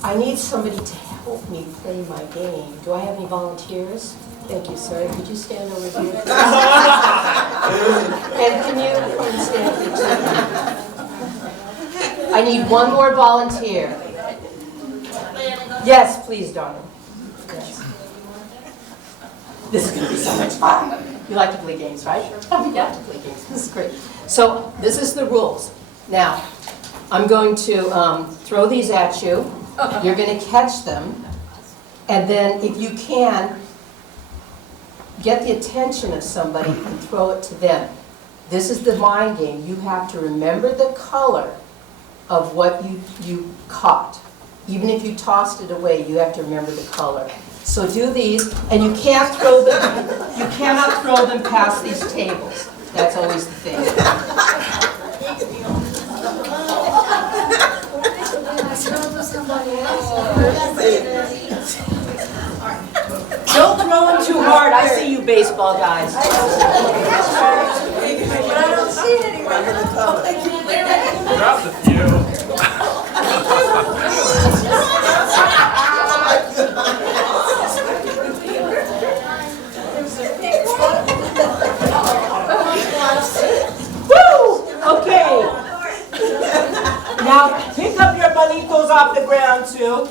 I need somebody to help me play my game. Do I have any volunteers? Thank you, sir. Could you stand over here? And can you stand here too? I need one more volunteer. Yes, please, darling. Yes. This is going to be so much fun. You like to play games, right? Oh, we got to play games. This is great. So this is the rules. Now, I'm going to throw these at you. You're going to catch them. And then if you can, get the attention of somebody and throw it to them. This is the mind game. You have to remember the color of what you caught. Even if you tossed it away, you have to remember the color. So do these, and you can't throw them. You cannot throw them past these tables. That's always the thing. Don't throw them too hard. I see you baseball guys. But I don't see it anywhere. Dropped a few. Woo! Okay. Now pick up your bonitos off the ground too.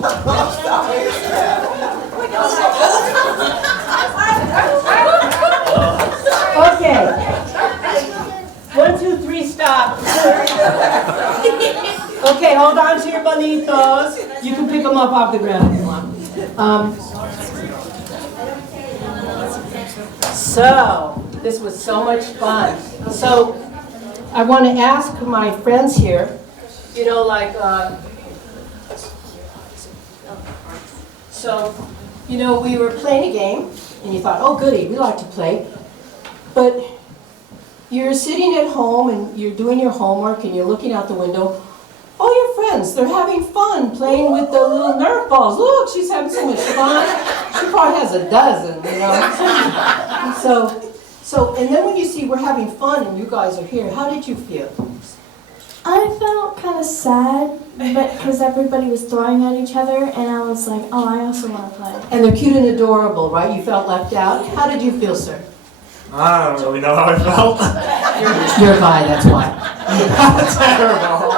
Okay. 1, 2, 3, stop. Okay, hold on to your bonitos. You can pick them up off the ground if you want. So, this was so much fun. So, I want to ask my friends here, you know, like, so, you know, we were playing a game, and you thought, oh, goody, we like to play. But you're sitting at home, and you're doing your homework, and you're looking out the window. Oh, your friends, they're having fun playing with the little Nerf balls. Look, she's having so much fun. She probably has a dozen, you know. And so, and then when you see we're having fun and you guys are here, how did you feel? I felt kind of sad, but because everybody was throwing at each other, and I was like, oh, I also want to play. And they're cute and adorable, right? You felt left out. How did you feel, sir? I don't really know how I felt. You're bi, that's why. Terrible.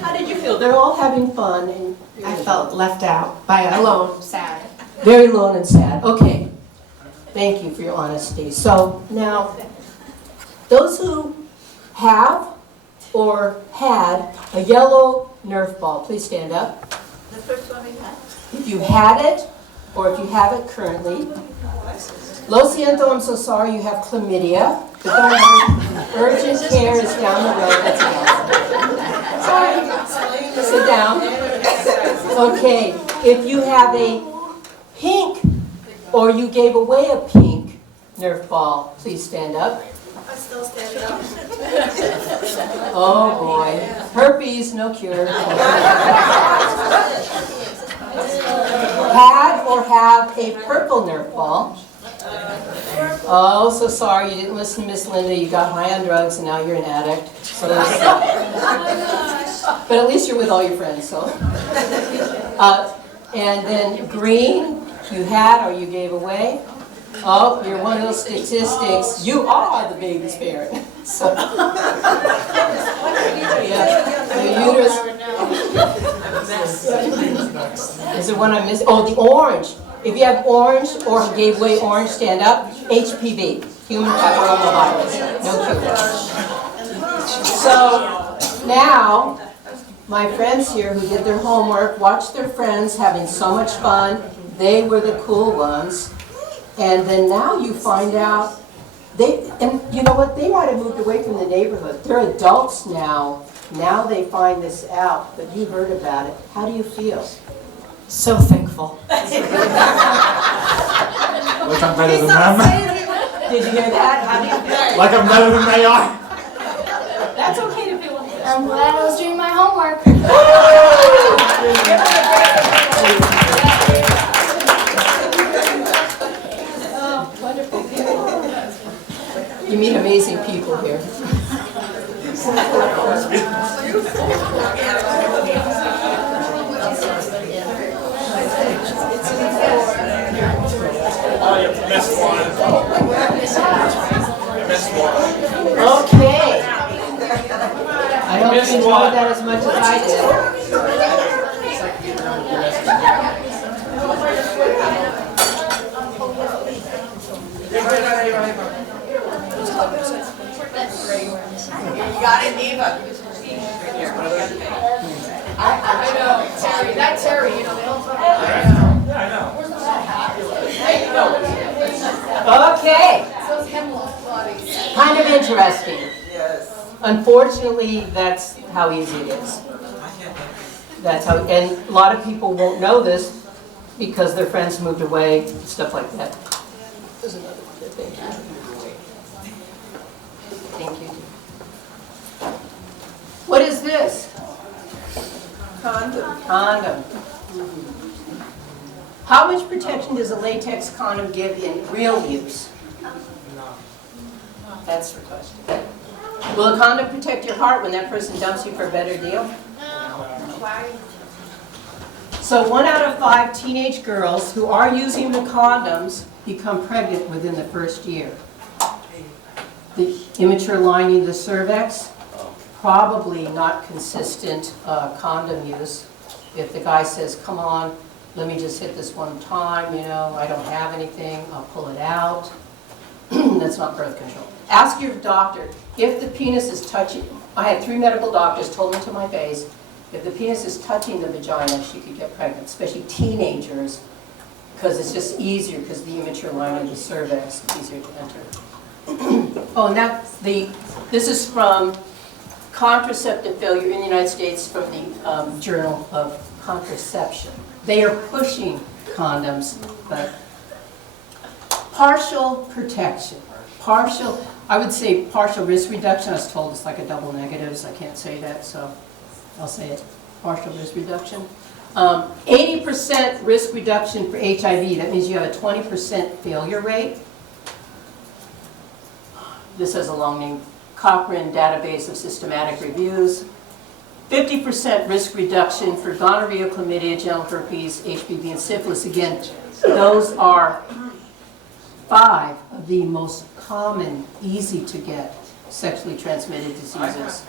How did you feel? They're all having fun, and I felt left out by alone, sad. very alone and sad. Okay. Thank you for your honesty. So now, those who have or had a yellow Nerf ball, please stand up. The first one we had. If you had it, or if you have it currently. Lo siento, I'm so sorry you have chlamydia, but don't worry, urgent care is down the road. That's enough. Sorry. Sit down. Okay, if you have a pink, or you gave away a pink Nerf ball, please stand up. I'm still standing up. Oh boy, herpes, no cure. Had or have a purple Nerf ball. Oh, so sorry, you didn't listen to Miss Linda. You got high on drugs and now you're an addict. So but at least you're with all your friends, so. And then green, you had or you gave away. Oh, you're one of those statistics. You are the baby's parent. So, yeah, your uterus. Is there one I missed? Oh, the orange. If you have orange or gave away orange, stand up. HPV, human papillomavirus. No cure. So now, my friends here who did their homework, watched their friends having so much fun. They were the cool ones. And then now you find out, and you know what, they might have moved away from the neighborhood. They're adults now. Now they find this out, but you heard about it. How do you feel? So thankful. Like I'm better than them. Did you hear that? How do you feel? Like I'm better than they are. That's okay to feel. I'm glad I was doing my homework. You meet amazing people here. Oh, you missed one. You missed one. Okay. I hope you Missed enjoyed one. that as much as I did. You got it, Eva. I know, Terry, that Terry, you know, they all talk about it. Okay. Kind of interesting. Yes. Unfortunately, that's how easy it is. That's how, and a lot of people won't know this because their friends moved away, stuff like that. There's another one there, thank you. Thank you. What is this? Condom. Condom. How much protection does a latex condom give in real use? That's the question. Will a condom protect your heart when that person dumps you for a better deal? So 1 out of 5 teenage girls who are using the condoms become pregnant within the first year. The immature lining of the cervix, probably not consistent condom use. If the guy says, come on, let me just hit this one time, you know, I don't have anything, I'll pull it out. That's not birth control. Ask your doctor if the penis is touching. I had 3 medical doctors told me to my face, if the penis is touching the vagina, she could get pregnant, especially teenagers, because it's just easier because the immature lining of the cervix is easier to enter. Oh, and this is from Contraceptive Failure in the United States from the Journal of Contraception. They are pushing condoms, but partial protection. I would say partial risk reduction. I was told it's like a double negatives. I can't say that, so I'll say it. Partial risk reduction. 80% risk reduction for HIV. That means you have a 20% failure rate. This has a long name. Cochrane Database of Systematic Reviews. 50% risk reduction for gonorrhea, chlamydia, genital herpes, HPV, and syphilis. Again, those are 5 of the most common, easy to get sexually transmitted diseases.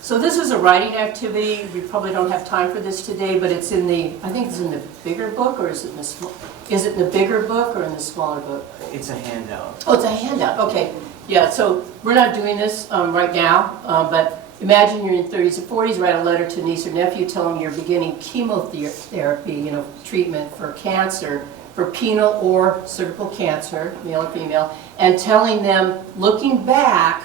So this is a writing activity. We probably don't have time for this today, but it's in the, I think it's in the bigger book, or is it in the small? Is it in the bigger book or in the smaller book? It's a handout. Oh, it's a handout, okay. Yeah, so we're not doing this right now, but imagine you're in your 30s or 40s, write a letter to a niece or nephew telling them you're beginning chemotherapy, treatment for cancer, for penile or cervical cancer, male or female, and telling them, looking back,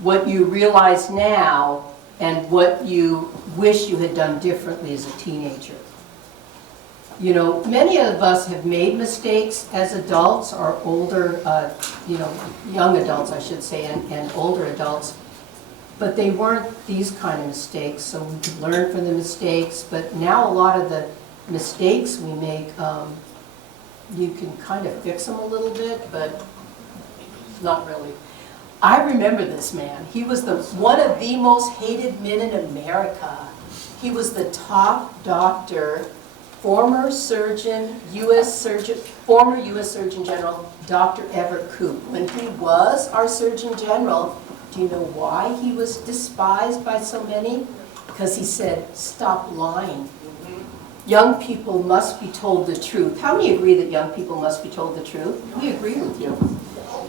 what you realize now and what you wish you had done differently as a teenager. You know, many of us have made mistakes as adults or older, young adults, I should say, and older adults, but they weren't these kind of mistakes, so we could learn from the mistakes. But now a lot of the mistakes we make, you can kind of fix them a little bit, but not really. I remember this man. He was one of the most hated men in America. He was the top doctor, former U.S. Surgeon General, Dr. Everett Koop. When he was our Surgeon General, do you know why he was despised by so many? Because he said, stop lying. Young people must be told the truth. How many agree that young people must be told the truth? We agree with you.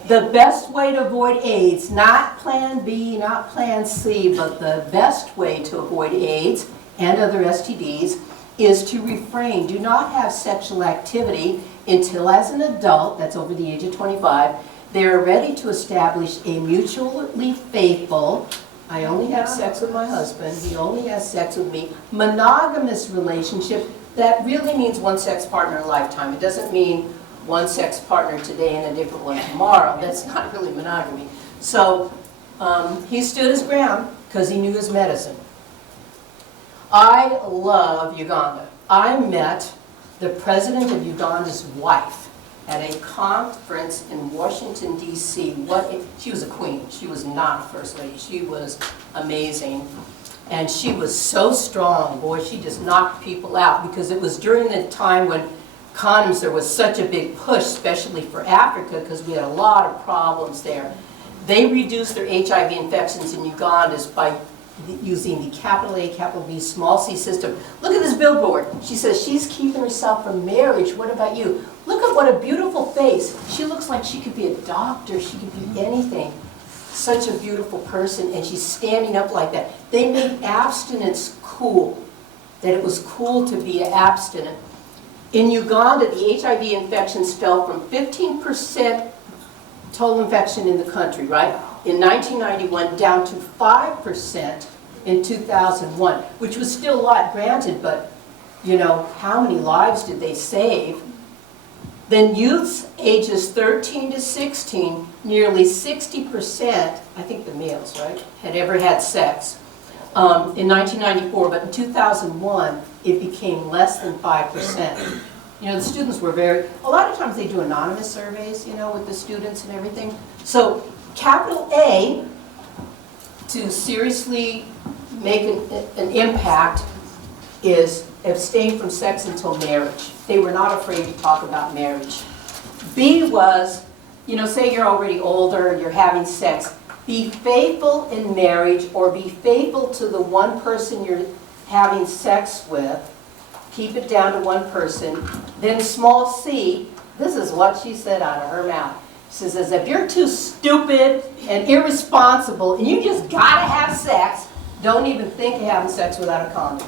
The best way to avoid AIDS, not Plan B, not Plan C, but the best way to avoid AIDS and other STDs is to refrain. Do not have sexual activity until, as an adult, that's over the age of 25, they're ready to establish a mutually faithful, I only have sex with my husband, he only has sex with me, monogamous relationship. That really means one sex partner in a lifetime. It doesn't mean one sex partner today and a different one tomorrow. That's not really monogamy. So he stood his ground because he knew his medicine. I love Uganda. I met the president of Uganda's wife at a conference in Washington, D.C. She was a queen. She was not a first lady. She was amazing. And she was so strong. Boy, she just knocked people out, because it was during the time when condoms, there was such a big push, especially for Africa, because we had a lot of problems there. They reduced their HIV infections in Uganda by using the capital A, capital B, small c system. Look at this billboard. She says she's keeping herself from marriage. What about you? Look at what a beautiful face. She looks like she could be a doctor. She could be anything. Such a beautiful person, and she's standing up like that. They made abstinence cool, that it was cool to be abstinent. In Uganda, the HIV infections fell from 15% total infection in the country, right, in 1991, down to 5% in 2001, which was still a lot, granted, but, you know, how many lives did they save? Then youths ages 13 to 16, nearly 60%, I think the males, right, had ever had sex in 1994, but in 2001, it became less than 5%. You know, the students were a lot of times they do anonymous surveys, you know, with the students and everything. So capital A, to seriously make an impact, is abstain from sex until marriage. They were not afraid to talk about marriage. B was, you know, say you're already older, you're having sex, be faithful in marriage, or be faithful to the one person you're having sex with. Keep it down to one person. Then small c, this is what she said out of her mouth. She says, if you're too stupid and irresponsible and you just gotta have sex, don't even think of having sex without a condom.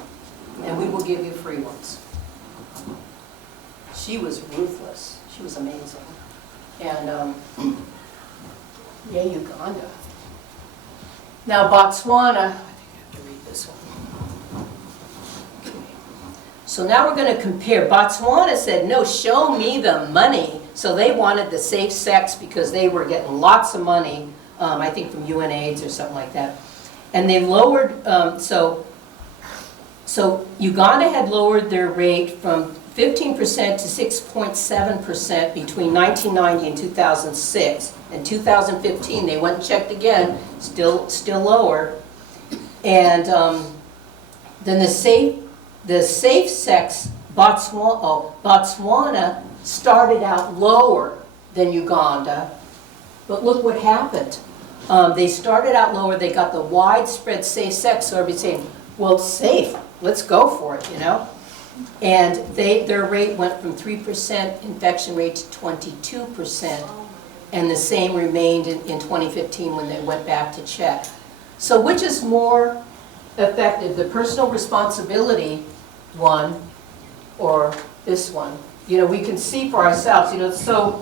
And we will give you free ones. She was ruthless. She was amazing. And yeah, Uganda. Now Botswana, I think I have to read this one. So now we're going to compare. Botswana said, no, show me the money. So they wanted the safe sex because they were getting lots of money, I think from UNAIDS or something like that. And they lowered, so Uganda had lowered their rate from 15% to 6.7% between 1990 and 2006. In 2015, they went and checked again, still lower. And then the safe sex, Botswana started out lower than Uganda, but look what happened. They started out lower, they got the widespread safe sex, so everybody's saying, well, it's safe, let's go for it, you know? And their rate went from 3% infection rate to 22%, and the same remained in 2015 when they went back to check. So which is more effective, the personal responsibility one or this one? You know, we can see for ourselves, you know, it's so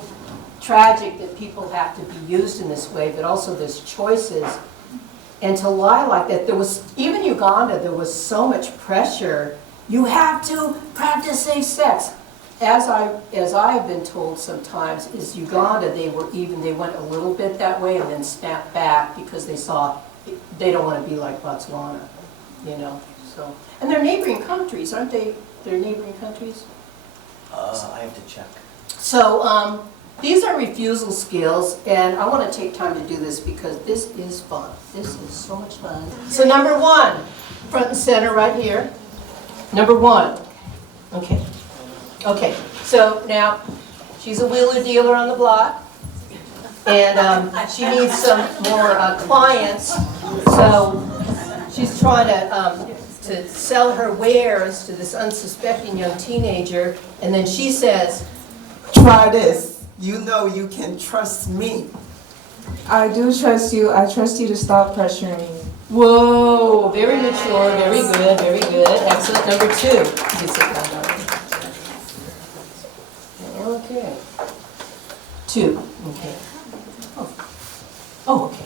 tragic that people have to be used in this way, but also there's choices. And to lie like that, there was, even Uganda, there was so much pressure. You have to practice safe sex. As I have been told sometimes, is Uganda, they went a little bit that way and then snapped back because they saw they don't want to be like Botswana, you know. So, and they're neighboring countries, aren't they? They're neighboring countries. I have to check. So these are refusal skills, and I want to take time to do this because this is fun. This is so much fun. So number one, front and center right here. Number one. Okay. Okay. So now she's a wheeler dealer on the block, and she needs some more clients. So she's trying to sell her wares to this unsuspecting young teenager, and then she says, try this. You know you can trust me. I do trust you. I trust you to stop pressuring me. whoa, very mature, very good, very good. Excellent. Number two. You sit down, darling. Okay. Two. Okay. Oh, okay.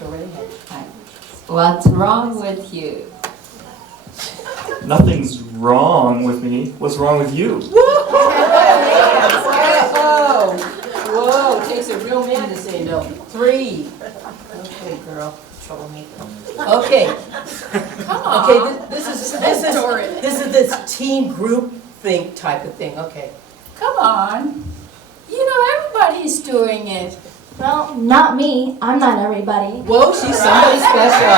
Go right ahead. Hi. What's wrong with you? Nothing's wrong with me. What's wrong with you? Whoa! Whoa! It takes a real man to say no. Three. Okay, girl. Troublemaker. Okay. Come on. Okay. This is this teen group think type of thing. Okay. Come on. You know everybody's doing it. Well, not me. I'm not everybody. Whoa, she's somebody special.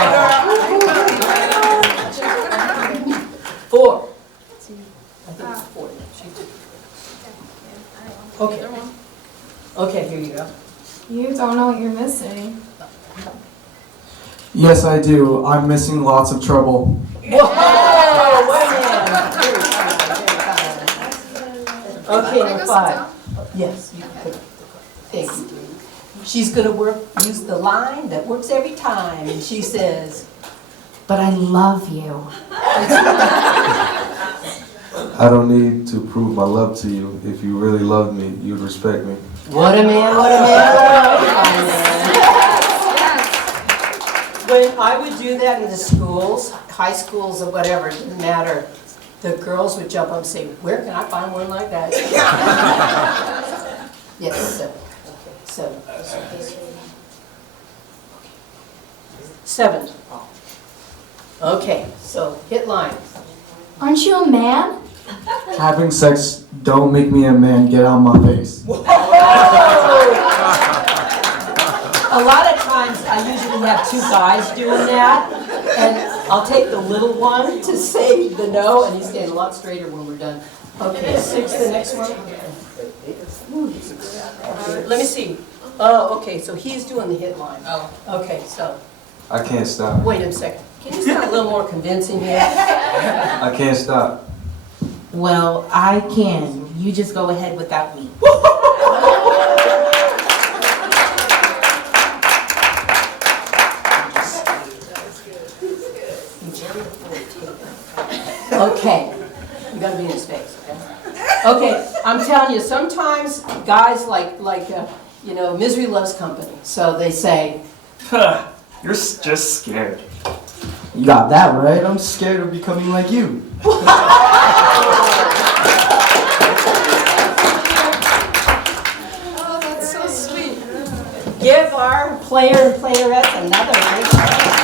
4. I think it's 4. Okay. Okay, here you go. You don't know what you're missing. Yes, I do. I'm missing lots of trouble. Whoa, wait a minute. Okay, number 5. Yes, you can put it. Thank you. She's gonna use the line that works every time, and she says, But I love you. I don't need to prove my love to you. If you really loved me, you'd respect me. what a man, what a man, what a man. When I would do that in the schools, high schools or whatever, it didn't matter, the girls would jump up and say, where can I find one like that? Yes, 7. Okay, 7. 7. Okay, so hit line. Aren't you a man? Having sex don't make me a man. Get out my face. A lot of times I usually have 2 guys doing that, and I'll take the little one to say the no, and he's getting a lot straighter when we're done. Okay, 6, the next one. Let me see. Oh, okay, so he's doing the hit line. Oh. Okay, so, I can't stop. wait a second. Can you sound a little more convincing here? I can't stop. Well, I can. You just go ahead without me. Okay, you gotta be in his face, okay? Okay, I'm telling you, sometimes guys like misery loves company. So they say, You're just scared. You got that right. I'm scared of becoming like you. Oh, that's so sweet. give our player and playerettes another great round.